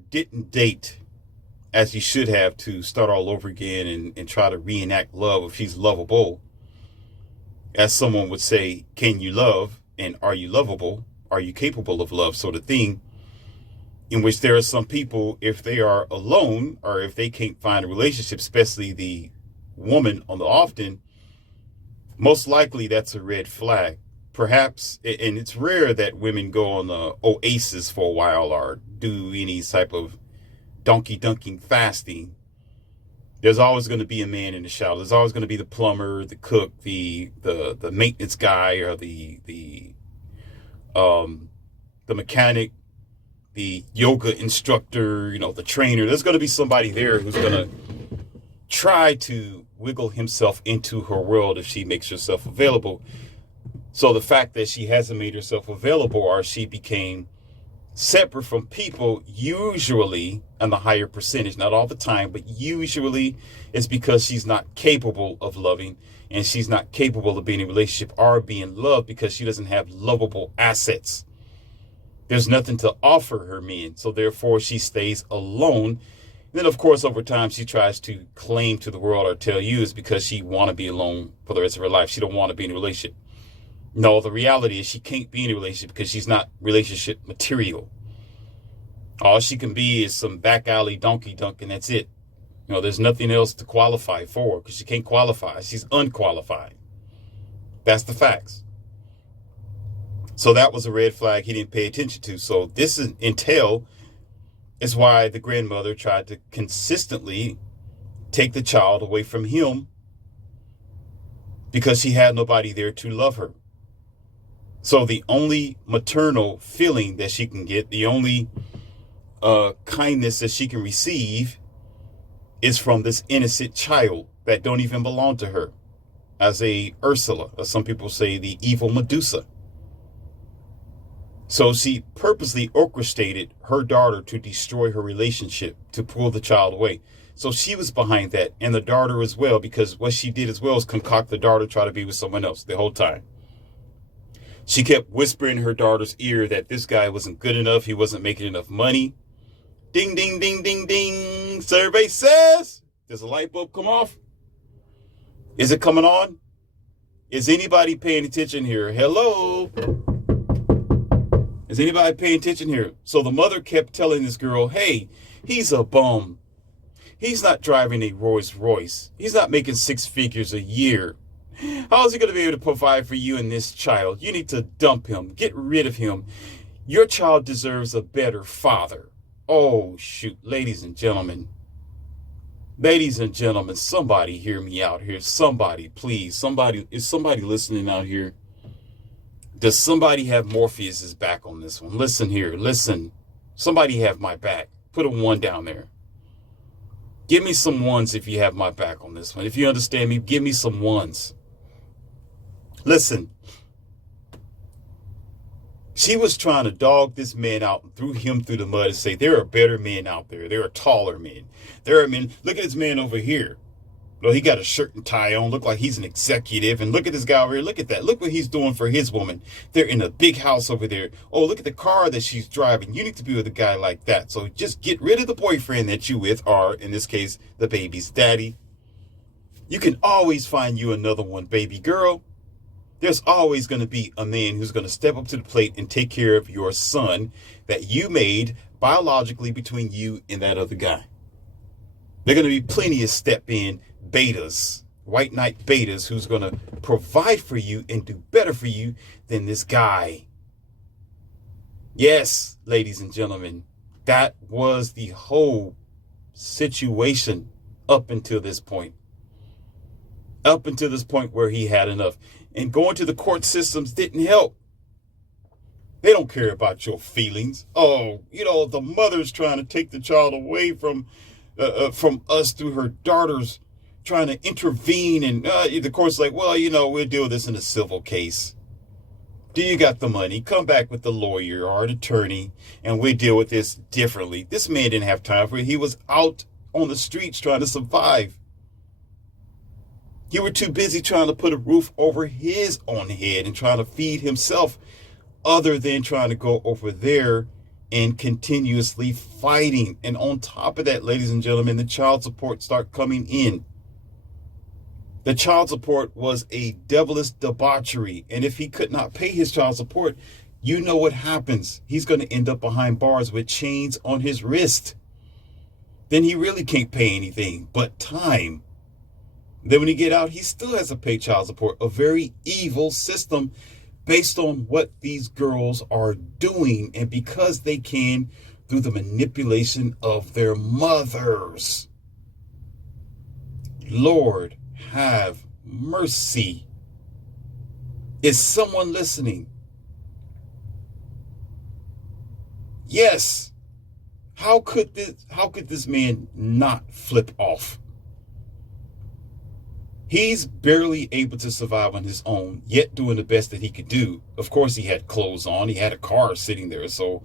didn't date as he should have to start all over again and try to reenact love if she's lovable. As someone would say, can you love? And are you lovable? Are you capable of love? Sort of thing, in which there are some people, if they are alone or if they can't find a relationship, especially the woman on the often, most likely that's a red flag. Perhaps, and it's rare that women go on the oasis for a while or do any type of donkey fasting. There's always going to be a man in the shower. There's always going to be the plumber, the cook, the maintenance guy, or the mechanic, the yoga instructor, the trainer. There's going to be somebody there who's going to try to wiggle himself into her world if she makes herself available. So the fact that she hasn't made herself available, or she became separate from people, usually, and the higher percentage, not all the time, but usually, it's because she's not capable of loving, and she's not capable of being in a relationship or being loved because she doesn't have lovable assets. There's nothing to offer her men. So therefore she stays alone. Then, of course, over time, she tries to claim to the world or tell you it's because she want to be alone for the rest of her life. She don't want to be in a relationship. No, the reality is she can't be in a relationship because she's not relationship material. All she can be is some back alley donkey dunk, and that's it. There's nothing else to qualify for because she can't qualify. She's unqualified. That's the facts. So that was a red flag he didn't pay attention to. So this entail is why the grandmother tried to consistently take the child away from him because she had nobody there to love her. So the only maternal feeling that she can get, the only kindness that she can receive is from this innocent child that don't even belong to her, as a Ursula, or some people say the evil Medusa. So she purposely orchestrated her daughter to destroy her relationship, to pull the child away. So she was behind that, and the daughter as well, because what she did as well is concoct the daughter to try to be with someone else the whole time. She kept whispering in her daughter's ear that this guy wasn't good enough, he wasn't making enough money. Ding, ding, ding, ding, ding. Survey says, does the light bulb come off? Is it coming on? Is anybody paying attention here? Hello? Is anybody paying attention here? So the mother kept telling this girl, hey, he's a bum. He's not driving a Rolls Royce. He's not making 6 figures a year. How is he going to be able to provide for you and this child? You need to dump him. Get rid of him. Your child deserves a better father. Oh, shoot. Ladies and gentlemen, somebody hear me out here. Somebody, please. Is somebody listening out here? Does somebody have Morpheus's back on this one? Listen here. Listen. Somebody have my back. Put a 1 down there. Give me some 1s if you have my back on this one. If you understand me, give me some 1s. Listen. She was trying to dog this man out and threw him through the mud and say, there are better men out there. There are taller men. There are men. Look at this man over here. He got a shirt and tie on. Look like he's an executive. And look at this guy over here. Look at that. Look what he's doing for his woman. They're in a big house over there. Oh, look at the car that she's driving. You need to be with a guy like that. So just get rid of the boyfriend that you with, or in this case, the baby's daddy. You can always find you another one, baby girl. There's always going to be a man who's going to step up to the plate and take care of your son that you made biologically between you and that other guy. There are going to be plenty of step-in betas, white knight betas, who's going to provide for you and do better for you than this guy. Yes, ladies and gentlemen, that was the whole situation up until this point. Up until this point where he had enough. And going to the court systems didn't help. They don't care about your feelings. Oh, the mother's trying to take the child away from us through her daughters trying to intervene. And the court's like, well, we'll deal with this in a civil case. Do you got the money? Come back with the lawyer or an attorney, and we'll deal with this differently. This man didn't have time for it. He was out on the streets trying to survive. You were too busy trying to put a roof over his own head and trying to feed himself, other than trying to go over there and continuously fighting. And on top of that, ladies and gentlemen, the child support start coming in. The child support was a devilish debauchery. And if he could not pay his child support, you know what happens. He's going to end up behind bars with chains on his wrist. Then he really can't pay anything but time. Then when he get out, he still has to pay child support. A very evil system based on what these girls are doing, and because they can through the manipulation of their mothers. Lord, have mercy. Is someone listening? Yes. How could this man not flip off? He's barely able to survive on his own, yet doing the best that he could do. Of course, he had clothes on. He had a car sitting there. So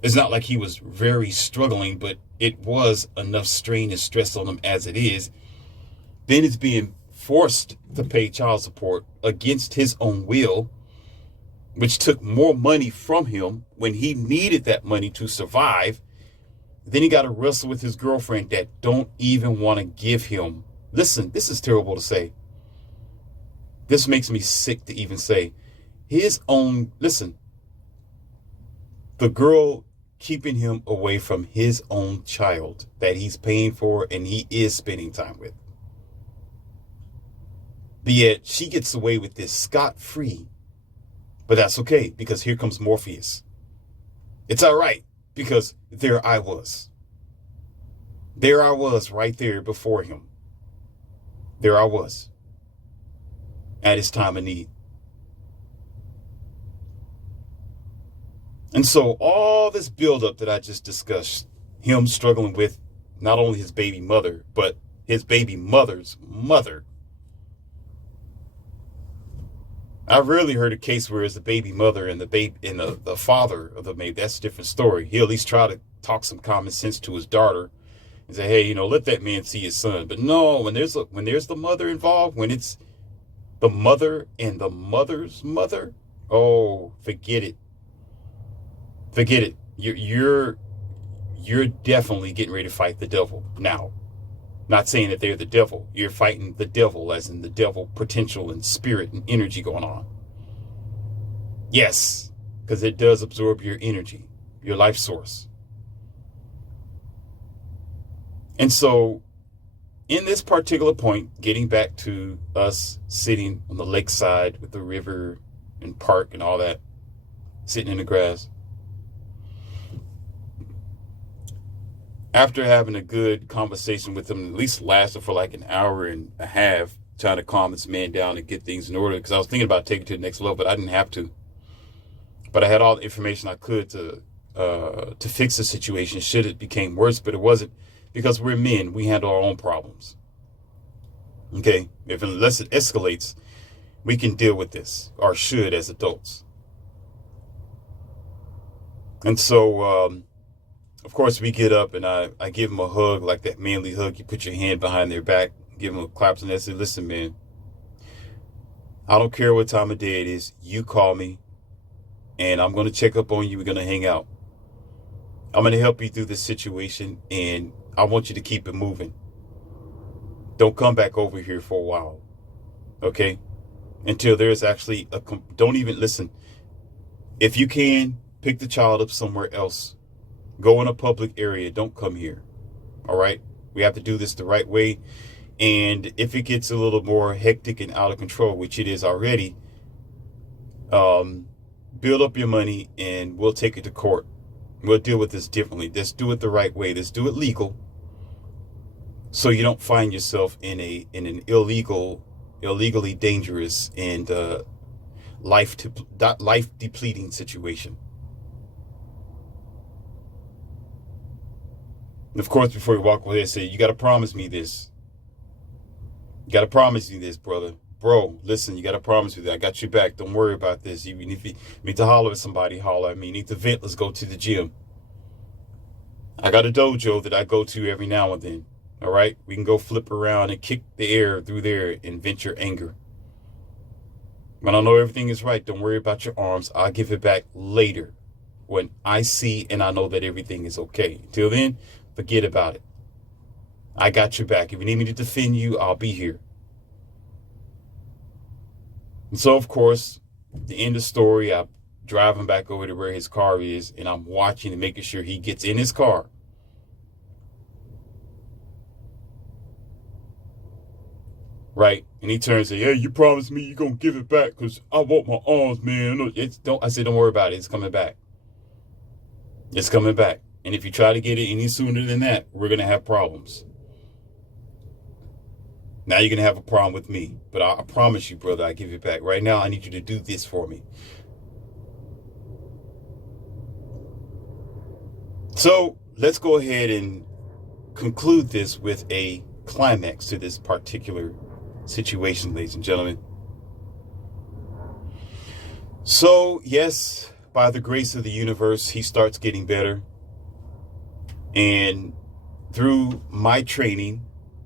it's not like he was very struggling, but it was enough strain and stress on him as it is. Then it's being forced to pay child support against his own will. which took more money from him when he needed that money to survive. Then he got to wrestle with his girlfriend that don't even want to give him. Listen, this is terrible to say. This makes me sick to even say. His own, listen, the girl keeping him away from his own child that he's paying for and he is spending time with. But yet she gets away with this scot-free. But that's okay, because here comes Morpheus. It's all right, because there I was. There I was right there before him. There I was at his time of need. And so all this buildup that I just discussed, him struggling with not only his baby mother, but his baby mother's mother. I've rarely heard a case where it's the baby mother and the father of the baby. That's a different story. He'll at least try to talk some common sense to his daughter and say, hey, let that man see his son. But no, when there's the mother involved, when it's the mother and the mother's mother, oh, forget it. Forget it. You're definitely getting ready to fight the devil now. Not saying that they're the devil. You're fighting the devil, as in the devil potential and spirit and energy going on. Yes, because it does absorb your energy, your life source. And so, in this particular point, getting back to us sitting on the lakeside with the river and park and all that, sitting in the grass. After having a good conversation with him, at least lasted for like an hour and a half, trying to calm this man down and get things in order, because I was thinking about taking it to the next level, but I didn't have to. But I had all the information I could to fix the situation should it became worse, but it wasn't, because we're men. We handle our own problems. Okay? Unless it escalates, we can deal with this, or should, as adults. And so, of course, we get up and I give him a hug, like that manly hug. You put your hand behind their back, give them a clap, and I say, listen, man, I don't care what time of day it is. You call me and I'm going to check up on you. We're going to hang out. I'm going to help you through this situation, and I want you to keep it moving. Don't come back over here for a while. Okay? Until there's actually don't even listen. If you can, pick the child up somewhere else. Go in a public area. Don't come here. All right? We have to do this the right way. And if it gets a little more hectic and out of control, which it is already, build up your money and we'll take it to court. We'll deal with this differently. Let's do it the right way. Let's do it legal, so you don't find yourself in an illegally dangerous and life depleting situation. And of course, before you walk away, I say, you got to promise me this. You got to promise me this, brother. Bro, listen, you got to promise me that. I got your back. Don't worry about this. Even if you need to holler at somebody, holler at me. You need to vent, let's go to the gym. I got a dojo that I go to every now and then. All right? We can go flip around and kick the air through there and vent your anger. When I know everything is right, don't worry about your arms. I'll give it back later when I see and I know that everything is okay. Till then, forget about it. I got your back. If you need me to defend you, I'll be here. And so, of course, the end of the story, I'm driving back over to where his car is, and I'm watching and making sure he gets in his car. Right? And he turns and says, hey, you promised me you're going to give it back because I want my arms, man. I said, don't worry about it. It's coming back. It's coming back. And if you try to get it any sooner than that, we're going to have problems. Now you're going to have a problem with me. But I promise you, brother, I give it back. Right now, I need you to do this for me. So let's go ahead and conclude this with a climax to this particular situation, ladies and gentlemen. So, yes, by the grace of the universe, he starts getting better. And through my training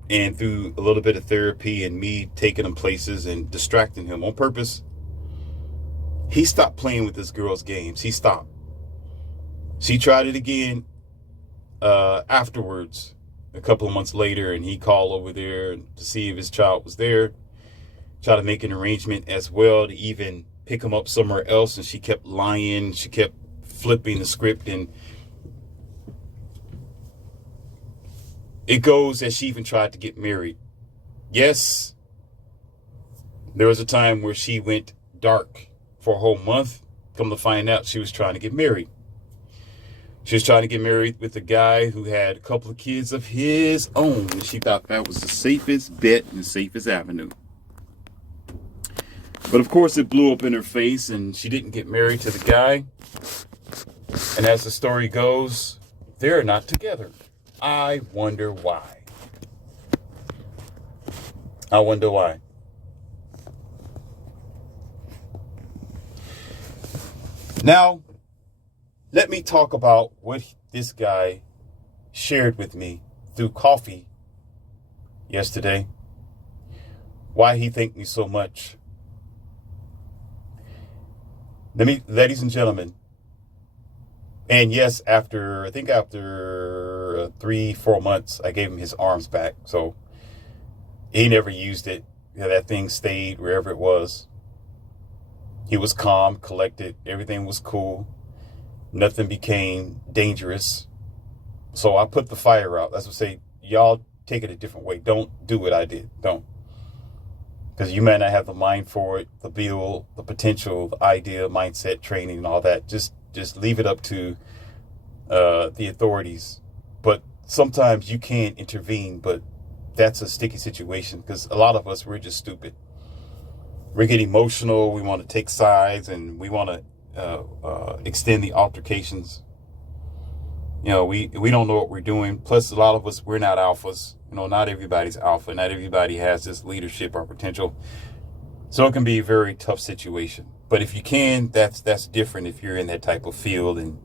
and through a little bit of therapy and me taking him places and distracting him on purpose, He stopped playing with this girl's games. He stopped. She tried it again afterwards, a couple of months later, and he called over there to see if his child was there. Try to make an arrangement as well to even pick him up somewhere else, and she kept lying. She kept flipping the script, and it goes that she even tried to get married. Yes, there was a time where she went dark for a whole month. Come to find out, she was trying to get married. She was trying to get married with a guy who had a couple of kids of his own, and she thought that was the safest bet and the safest avenue. But of course, it blew up in her face, and she didn't get married to the guy. And as the story goes, they're not together. I wonder why. I wonder why. Now, let me talk about what this guy shared with me through coffee yesterday. Why he thanked me so much. Ladies and gentlemen, and yes, after 3-4 months, I gave him his arms back. So he never used it. That thing stayed wherever it was. He was calm, collected. Everything was cool. Nothing became dangerous. So I put the fire out. That's what I say, y'all take it a different way. Don't do what I did. Don't. Because you may not have the mind for it, the build, the potential, the idea, mindset, training, and all that. Just leave it up to the authorities. But sometimes you can intervene, but that's a sticky situation because a lot of us, we're just stupid. We get emotional. We want to take sides, and we want to extend the altercations. You know, we don't know what we're doing. Plus, a lot of us, we're not alphas. You know, not everybody's alpha. Not everybody has this leadership or potential. So it can be a very tough situation. But if you can, that's different if you're in that type of field and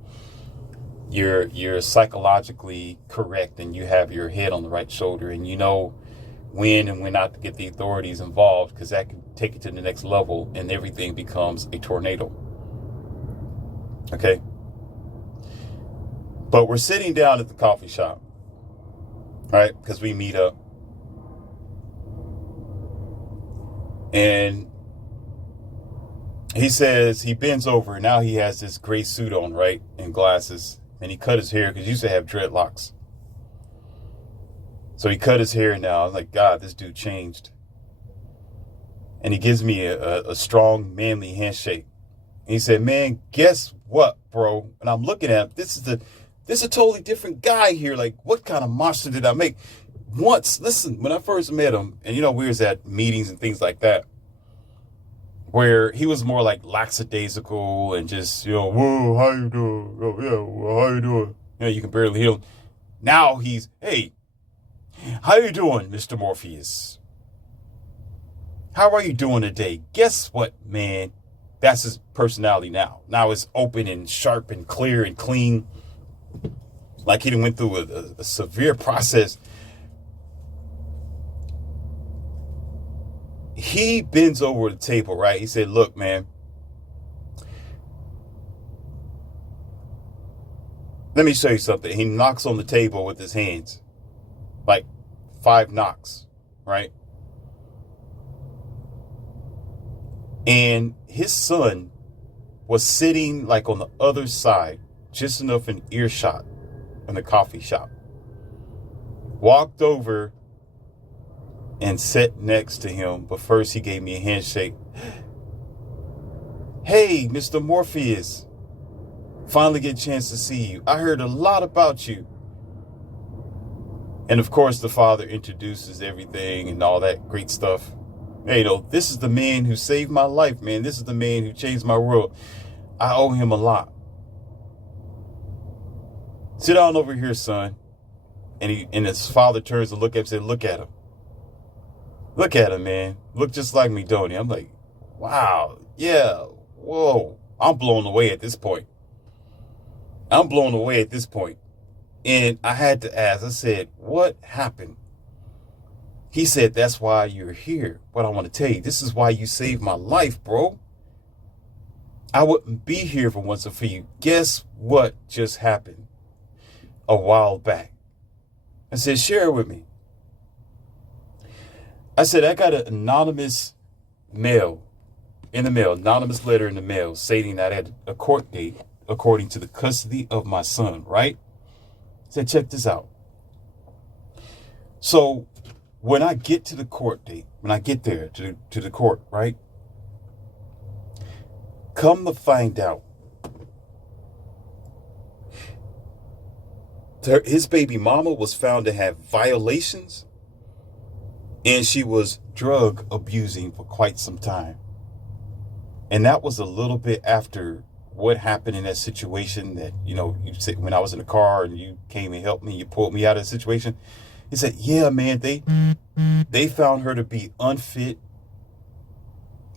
you're psychologically correct and you have your head on the right shoulder and you know when and when not to get the authorities involved, because that can take it to the next level and everything becomes a tornado. Okay? But we're sitting down at the coffee shop, right? Because we meet up. And he says he bends over. Now he has this gray suit on, right? And glasses. And he cut his hair because he used to have dreadlocks. So he cut his hair now. I'm like, God, this dude changed. And he gives me a strong, manly handshake. And he said, man, guess what, bro? And I'm looking at him. This is a totally different guy here. Like, what kind of monster did I make? Once, listen, when I first met him, and you know, we was at meetings and things like that, where he was more like lackadaisical and just, you know, whoa, how you doing? Oh, yeah, well, how you doing? You know, you can barely hear him. Now he's, hey, how you doing, Mr. Morpheus? How are you doing today? Guess what, man? That's his personality now. Now it's open and sharp and clear and clean. Like he done went through a severe process. He bends over the table, right? He said, look, man, let me show you something. He knocks on the table with his hands, like 5 knocks, right? And his son was sitting like on the other side, just enough in earshot in the coffee shop. Walked over and sat next to him, but first he gave me a handshake. Hey, Mr. Morpheus. Finally get a chance to see you. I heard a lot about you. And of course, the father introduces everything and all that great stuff. Hey, you know, this is the man who saved my life, man. This is the man who changed my world. I owe him a lot. Sit down over here, son. And his father turns to look at him and said, look at him. Look at him, man. Look just like me, don't he? I'm like, wow, yeah, whoa. I'm blown away at this point. And I had to ask, I said, what happened? He said, that's why you're here. What I want to tell you, this is why you saved my life, bro. I wouldn't be here if it wasn't for you. Guess what just happened a while back? I said, share it with me. I said, I got an anonymous mail in the mail, anonymous letter in the mail stating that I had a court date according to the custody of my son, right? I said, check this out. So when I get to the court date, when I get there to the court, right? Come to find out, his baby mama was found to have violations, and she was drug abusing for quite some time. And that was a little bit after what happened in that situation that, you said when I was in the car and you came and helped me, you pulled me out of the situation. He said, yeah, man, they found her to be unfit,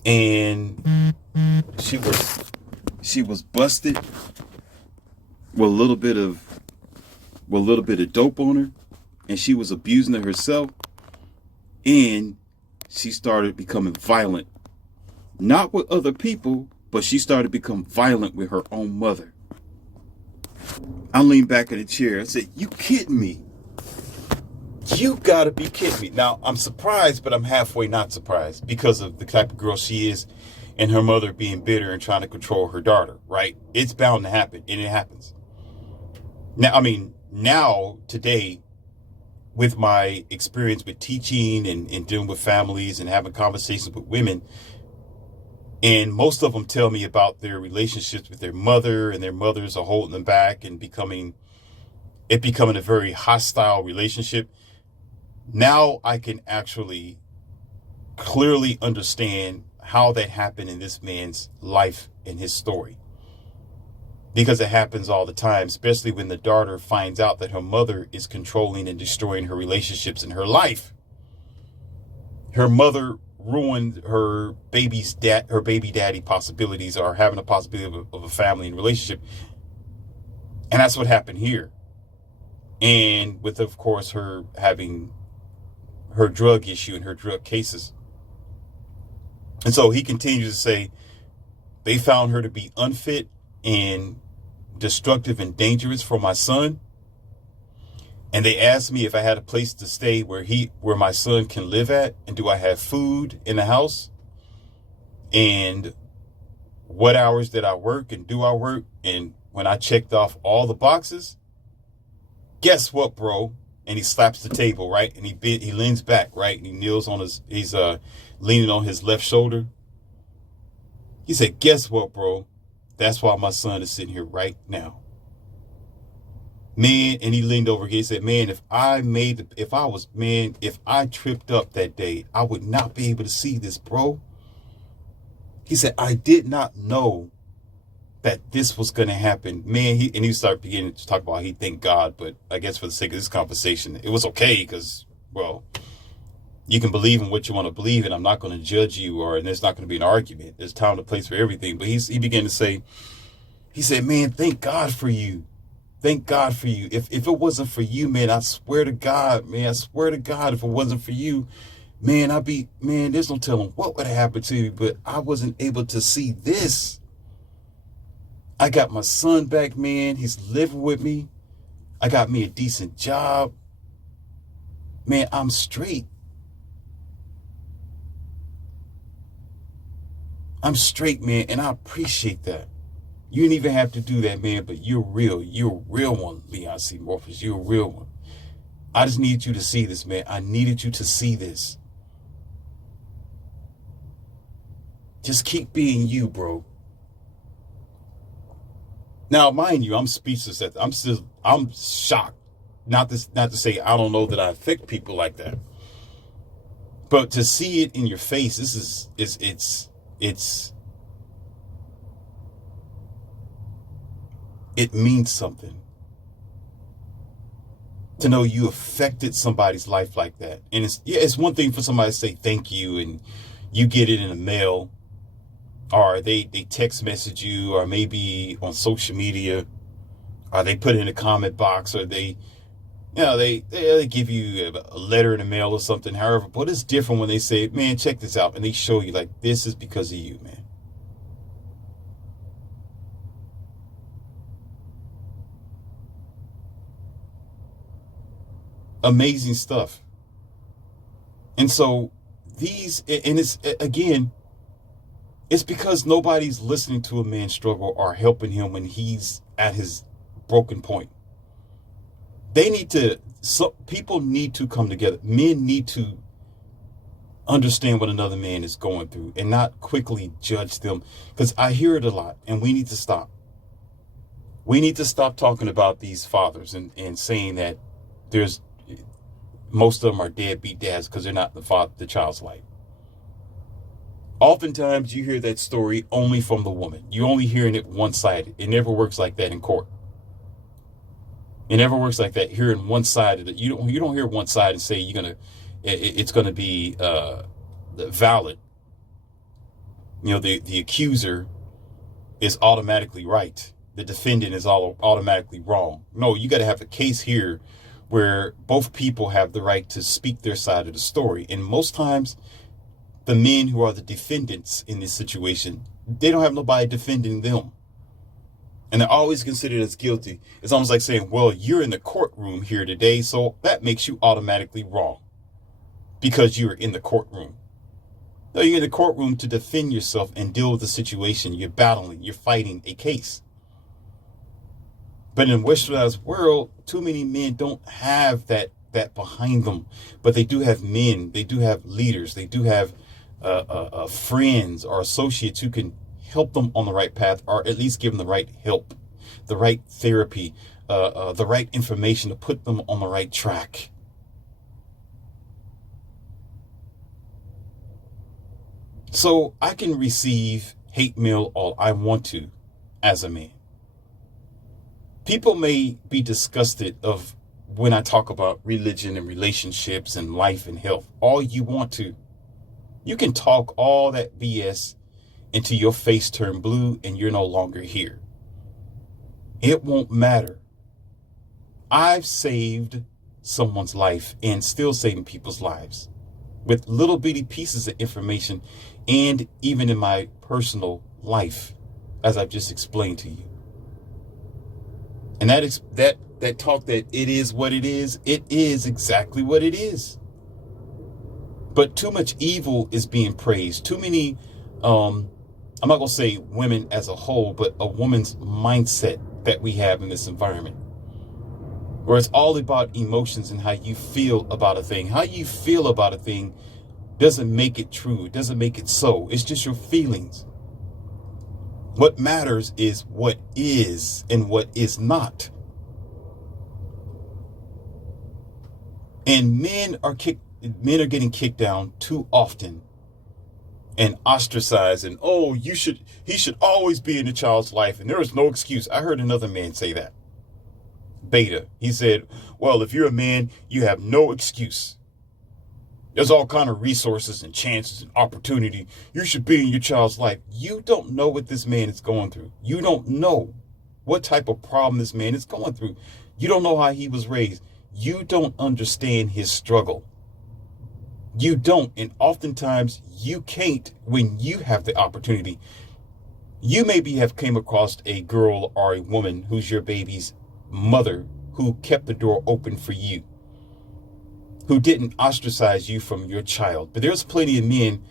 and she was busted with a little bit of dope on her, and she was abusing it herself, and she started becoming violent, not with other people, but she started to become violent with her own mother. I leaned back in the chair. I said, you kidding me? You gotta be kidding me. Now, I'm surprised, but I'm halfway not surprised because of the type of girl she is and her mother being bitter and trying to control her daughter, right? It's bound to happen, and it happens. Now, today, with my experience with teaching and dealing with families and having conversations with women, and most of them tell me about their relationships with their mother, and their mothers are holding them back and becoming a very hostile relationship. Now I can actually clearly understand how that happened in this man's life and his story. Because it happens all the time, especially when the daughter finds out that her mother is controlling and destroying her relationships in her life. Her mother ruined her baby daddy possibilities, or having a possibility of a family and relationship. And that's what happened here. And with, of course, her having her drug issue and her drug cases. And so he continues to say, they found her to be unfit and destructive and dangerous for my son. And they asked me if I had a place to stay where my son can live at, and do I have food in the house, and what hours did I work, and do I work? And when I checked off all the boxes, guess what, bro? And he slaps the table, right? And he leans back, right? And he kneels on he's leaning on his left shoulder. He said, guess what, bro? That's why my son is sitting here right now. Man, and he leaned over here. He said, man, if I tripped up that day, I would not be able to see this, bro. He said, I did not know that this was going to happen. Man, he started beginning to talk about he thanked God, but I guess for the sake of this conversation, it was okay because, well, you can believe in what you want to believe, and I'm not going to judge you, and there's not going to be an argument. There's time and place for everything. But he began to say, he said, man, thank God for you. Thank God for you. If it wasn't for you, man, I swear to God, if it wasn't for you, man, there's no telling what would have happened to me, but I wasn't able to see this. I got my son back, man. He's living with me. I got me a decent job. Man, I'm straight. I'm straight, man, and I appreciate that. You didn't even have to do that, man, but you're real. You're a real one, Leon C. Morphus. You're a real one. I just needed you to see this, man. I needed you to see this. Just keep being you, bro. Now, mind you, I'm speechless. I'm shocked. Not to say I don't know that I affect people like that, but to see it in your face, it means something to know you affected somebody's life like that. And it's one thing for somebody to say thank you, and you get it in the mail, or they text message you, or maybe on social media, or they put it in a comment box, or they give you a letter in the mail or something. However, but it's different when they say, man, check this out, and they show you like, this is because of you, man. Amazing stuff. And so it's because nobody's listening to a man struggle or helping him when he's at his broken point. People need to come together. Men need to understand what another man is going through and not quickly judge them, because I hear it a lot, and we need to stop. We need to stop talking about these fathers and saying that most of them are deadbeat dads because they're not the child's life. Oftentimes you hear that story only from the woman. You're only hearing it one-sided. It never works like that in court. It never works like that. Hearing one side of it, you don't hear one side and say it's gonna be valid. The accuser is automatically right. The defendant is automatically wrong. No, you got to have a case here where both people have the right to speak their side of the story. And most times, the men who are the defendants in this situation, they don't have nobody defending them. And they're always considered as guilty. It's almost like saying, well, you're in the courtroom here today, so that makes you automatically wrong because you're in the courtroom. No, you're in the courtroom to defend yourself and deal with the situation. You're battling, you're fighting a case. But in the westernized world, too many men don't have that behind them. But they do have men, they do have leaders, they do have friends or associates who can help them on the right path, or at least give them the right help, the right therapy, the right information to put them on the right track. So I can receive hate mail all I want to as a man. People may be disgusted of when I talk about religion and relationships and life and health. All you want to. You can talk all that BS until your face turn blue and you're no longer here. It won't matter. I've saved someone's life and still saving people's lives with little bitty pieces of information, and even in my personal life, as I've just explained to you. And that talk that it is what it is exactly what it is. But too much evil is being praised. Too many, I'm not going to say women as a whole, but a woman's mindset that we have in this environment, where it's all about emotions and how you feel about a thing. How you feel about a thing doesn't make it true. It doesn't make it so. It's just your feelings. What matters is what is and what is not. And men are getting kicked down too often and ostracized, and he should always be in the child's life and there is no excuse. I heard another man say that. Beta. He said, well, if you're a man, you have no excuse. There's all kind of resources and chances and opportunity. You should be in your child's life. You don't know what this man is going through. You don't know what type of problem this man is going through. You don't know how he was raised. You don't understand his struggle. You don't. And oftentimes you can't when you have the opportunity. You maybe have came across a girl or a woman who's your baby's mother who kept the door open for you, who didn't ostracize you from your child. But there's plenty of men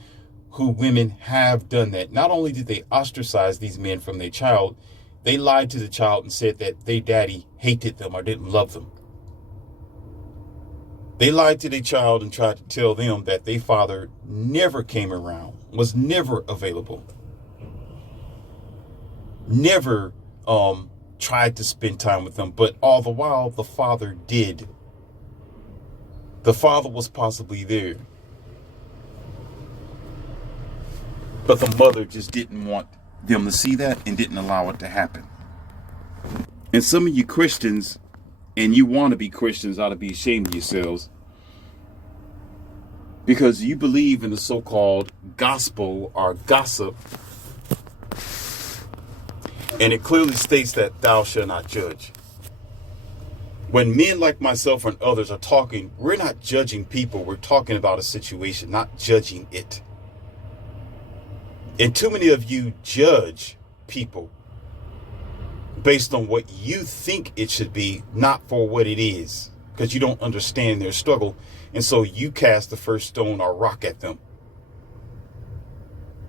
who women have done that. Not only did they ostracize these men from their child, they lied to the child and said that their daddy hated them or didn't love them. They lied to their child and tried to tell them that their father never came around, was never available, never tried to spend time with them. But all the while, the father did. The father was possibly there. But the mother just didn't want them to see that and didn't allow it to happen. And some of you Christians, and you want to be Christians, ought to be ashamed of yourselves, because you believe in the so-called gospel or gossip. And it clearly states that thou shalt not judge. When men like myself and others are talking, we're not judging people. We're talking about a situation, not judging it. And too many of you judge people based on what you think it should be, not for what it is. because you don't understand their struggle. And so you cast the first stone or rock at them.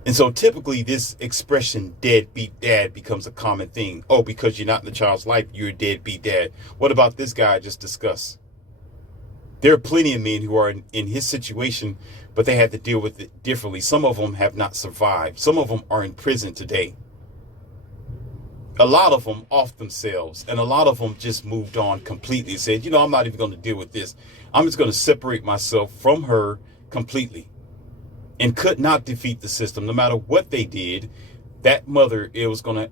And so typically this expression deadbeat dad becomes a common thing. Oh, because you're not in the child's life, you're a deadbeat dad. What about this guy I just discussed? There are plenty of men who are in his situation, but they had to deal with it differently. Some of them have not survived. Some of them are in prison today. A lot of them off themselves, and a lot of them just moved on completely and said, I'm not even going to deal with this. I'm just going to separate myself from her completely, and could not defeat the system. No matter what they did, the mother was going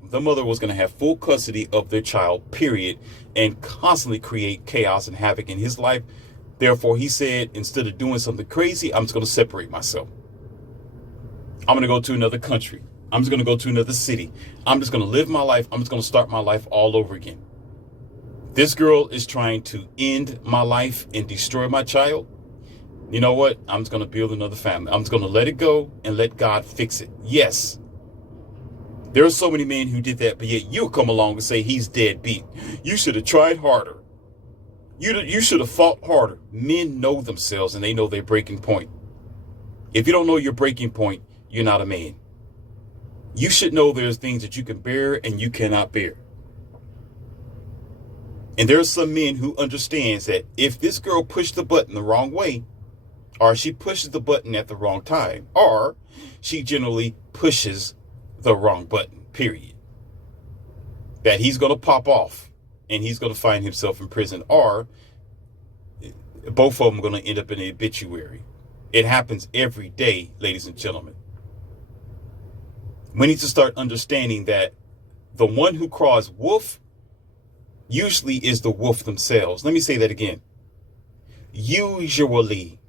to have full custody of their child, period, and constantly create chaos and havoc in his life. Therefore, he said, instead of doing something crazy, I'm just going to separate myself. I'm going to go to another country. I'm just going to go to another city. I'm just going to live my life. I'm just going to start my life all over again. This girl is trying to end my life and destroy my child. You know what? I'm just going to build another family. I'm just going to let it go and let God fix it. Yes. There are so many men who did that, but yet you'll come along and say he's deadbeat. You should have tried harder. You should have fought harder. Men know themselves and they know their breaking point. If you don't know your breaking point, you're not a man. You should know there's things that you can bear and you cannot bear. And there are some men who understands that if this girl pushed the button the wrong way, or she pushes the button at the wrong time, or she generally pushes the wrong button, period, that he's going to pop off and he's going to find himself in prison, or both of them are going to end up in an obituary. It happens every day, ladies and gentlemen. We need to start understanding that the one who cries wolf usually is the wolf themselves. Let me say that again. Usually,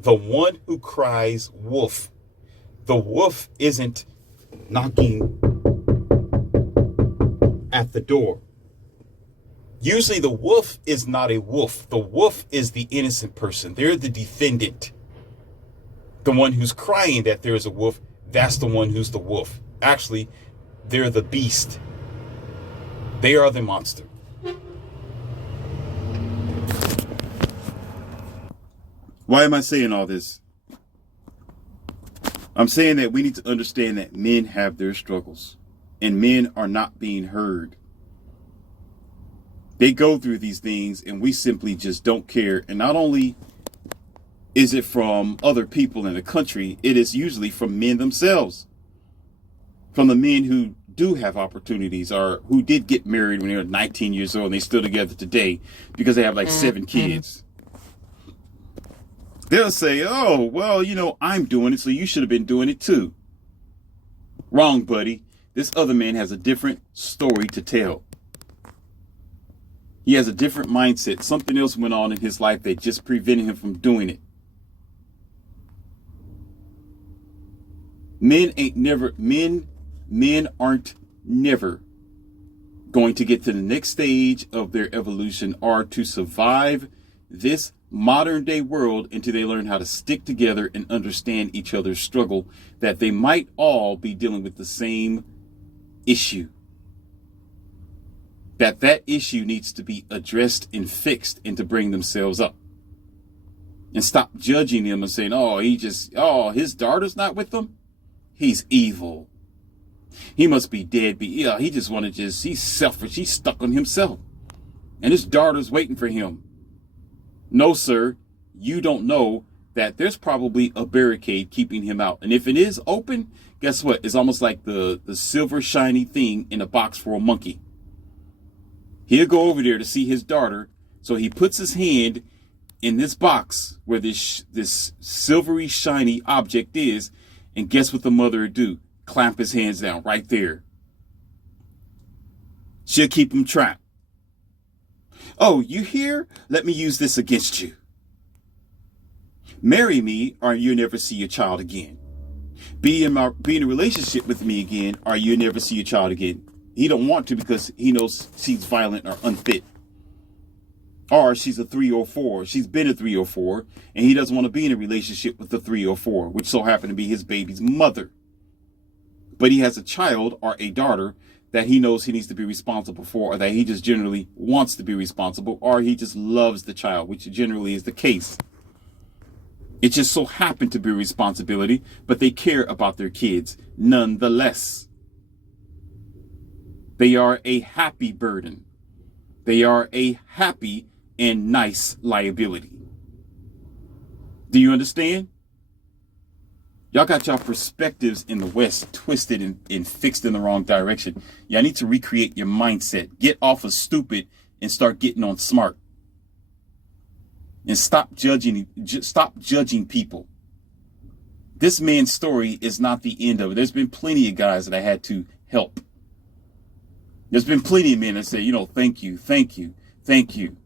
the one who cries wolf, the wolf isn't knocking at the door. Usually the wolf is not a wolf. The wolf is the innocent person. They're the defendant. The one who's crying that there is a wolf, that's the one who's the wolf. Actually, they're the beast. They are the monster. Why am I saying all this? I'm saying that we need to understand that men have their struggles and men are not being heard. They go through these things and we simply just don't care. And not only is it from other people in the country, it is usually from men themselves. From the men who do have opportunities or who did get married when they were 19 years old and they're still together today because they have like 7 kids. They'll say, oh, well, I'm doing it, so you should have been doing it too. Wrong, buddy. This other man has a different story to tell. He has a different mindset. Something else went on in his life that just prevented him from doing it. Men aren't never going to get to the next stage of their evolution or to survive this modern day world until they learn how to stick together and understand each other's struggle, that they might all be dealing with the same issue. That issue needs to be addressed and fixed and to bring themselves up. And stop judging them and saying, his daughter's not with him. He's evil. He must be deadbeat. Yeah, he's selfish. He's stuck on himself. And his daughter's waiting for him. No, sir, you don't know that there's probably a barricade keeping him out. And if it is open, guess what? It's almost like the silver shiny thing in a box for a monkey. He'll go over there to see his daughter. So he puts his hand in this box where this silvery shiny object is. And guess what the mother would do? Clamp his hands down right there. She'll keep him trapped. Oh, you here? Let me use this against you. Marry me or you'll never see your child again. Be in a relationship with me again or you'll never see your child again. He don't want to because he knows she's violent or unfit. Or she's a 304. She's been a 304 and he doesn't want to be in a relationship with the 304, which so happened to be his baby's mother. But he has a child or a daughter that he knows he needs to be responsible for, or that he just generally wants to be responsible, or he just loves the child, which generally is the case. It just so happened to be a responsibility, but they care about their kids nonetheless. They are a happy burden. They are a happy and nice liability. Do you understand? Y'all got y'all perspectives in the West twisted and fixed in the wrong direction. Y'all need to recreate your mindset. Get off of stupid and start getting on smart. And stop judging people. This man's story is not the end of it. There's been plenty of guys that I had to help. There's been plenty of men that say, you know, thank you, thank you, thank you.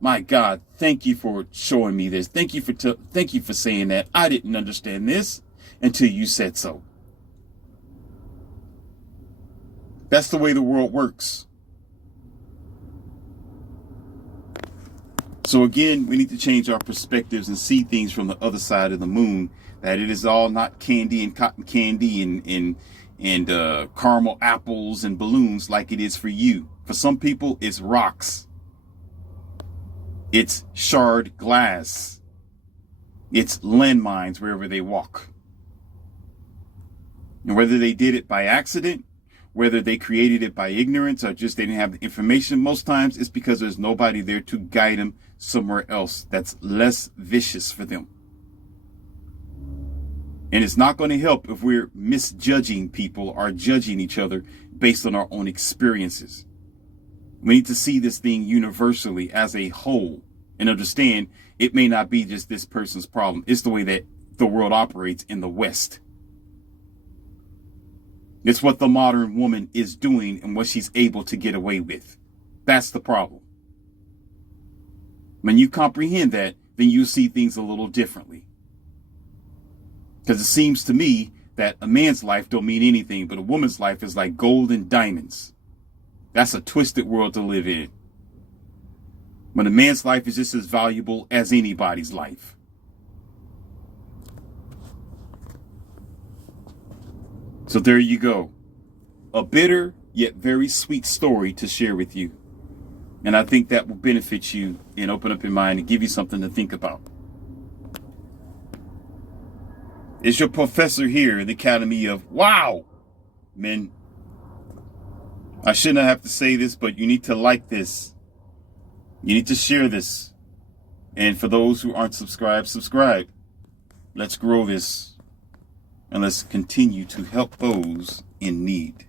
My God, thank you for showing me this. Thank you for saying that. I didn't understand this until you said so. That's the way the world works. So again, we need to change our perspectives and see things from the other side of the moon, that it is all not candy and cotton candy and caramel apples and balloons like it is for you. For some people, it's rocks. It's shard glass. It's landmines wherever they walk. And whether they did it by accident, whether they created it by ignorance or just they didn't have the information, most times it's because there's nobody there to guide them somewhere else that's less vicious for them. And it's not going to help if we're misjudging people or judging each other based on our own experiences. We need to see this thing universally as a whole and understand it may not be just this person's problem. It's the way that the world operates in the West. It's what the modern woman is doing and what she's able to get away with. That's the problem. When you comprehend that, then you see things a little differently. Because it seems to me that a man's life don't mean anything, but a woman's life is like gold and diamonds. That's a twisted world to live in. When a man's life is just as valuable as anybody's life. So there you go. A bitter yet very sweet story to share with you. And I think that will benefit you and open up your mind and give you something to think about. It's your professor here in the Academy of Wow Men. I shouldn't have to say this, but you need to like this. You need to share this. And for those who aren't subscribed, subscribe. Let's grow this. And let's continue to help those in need.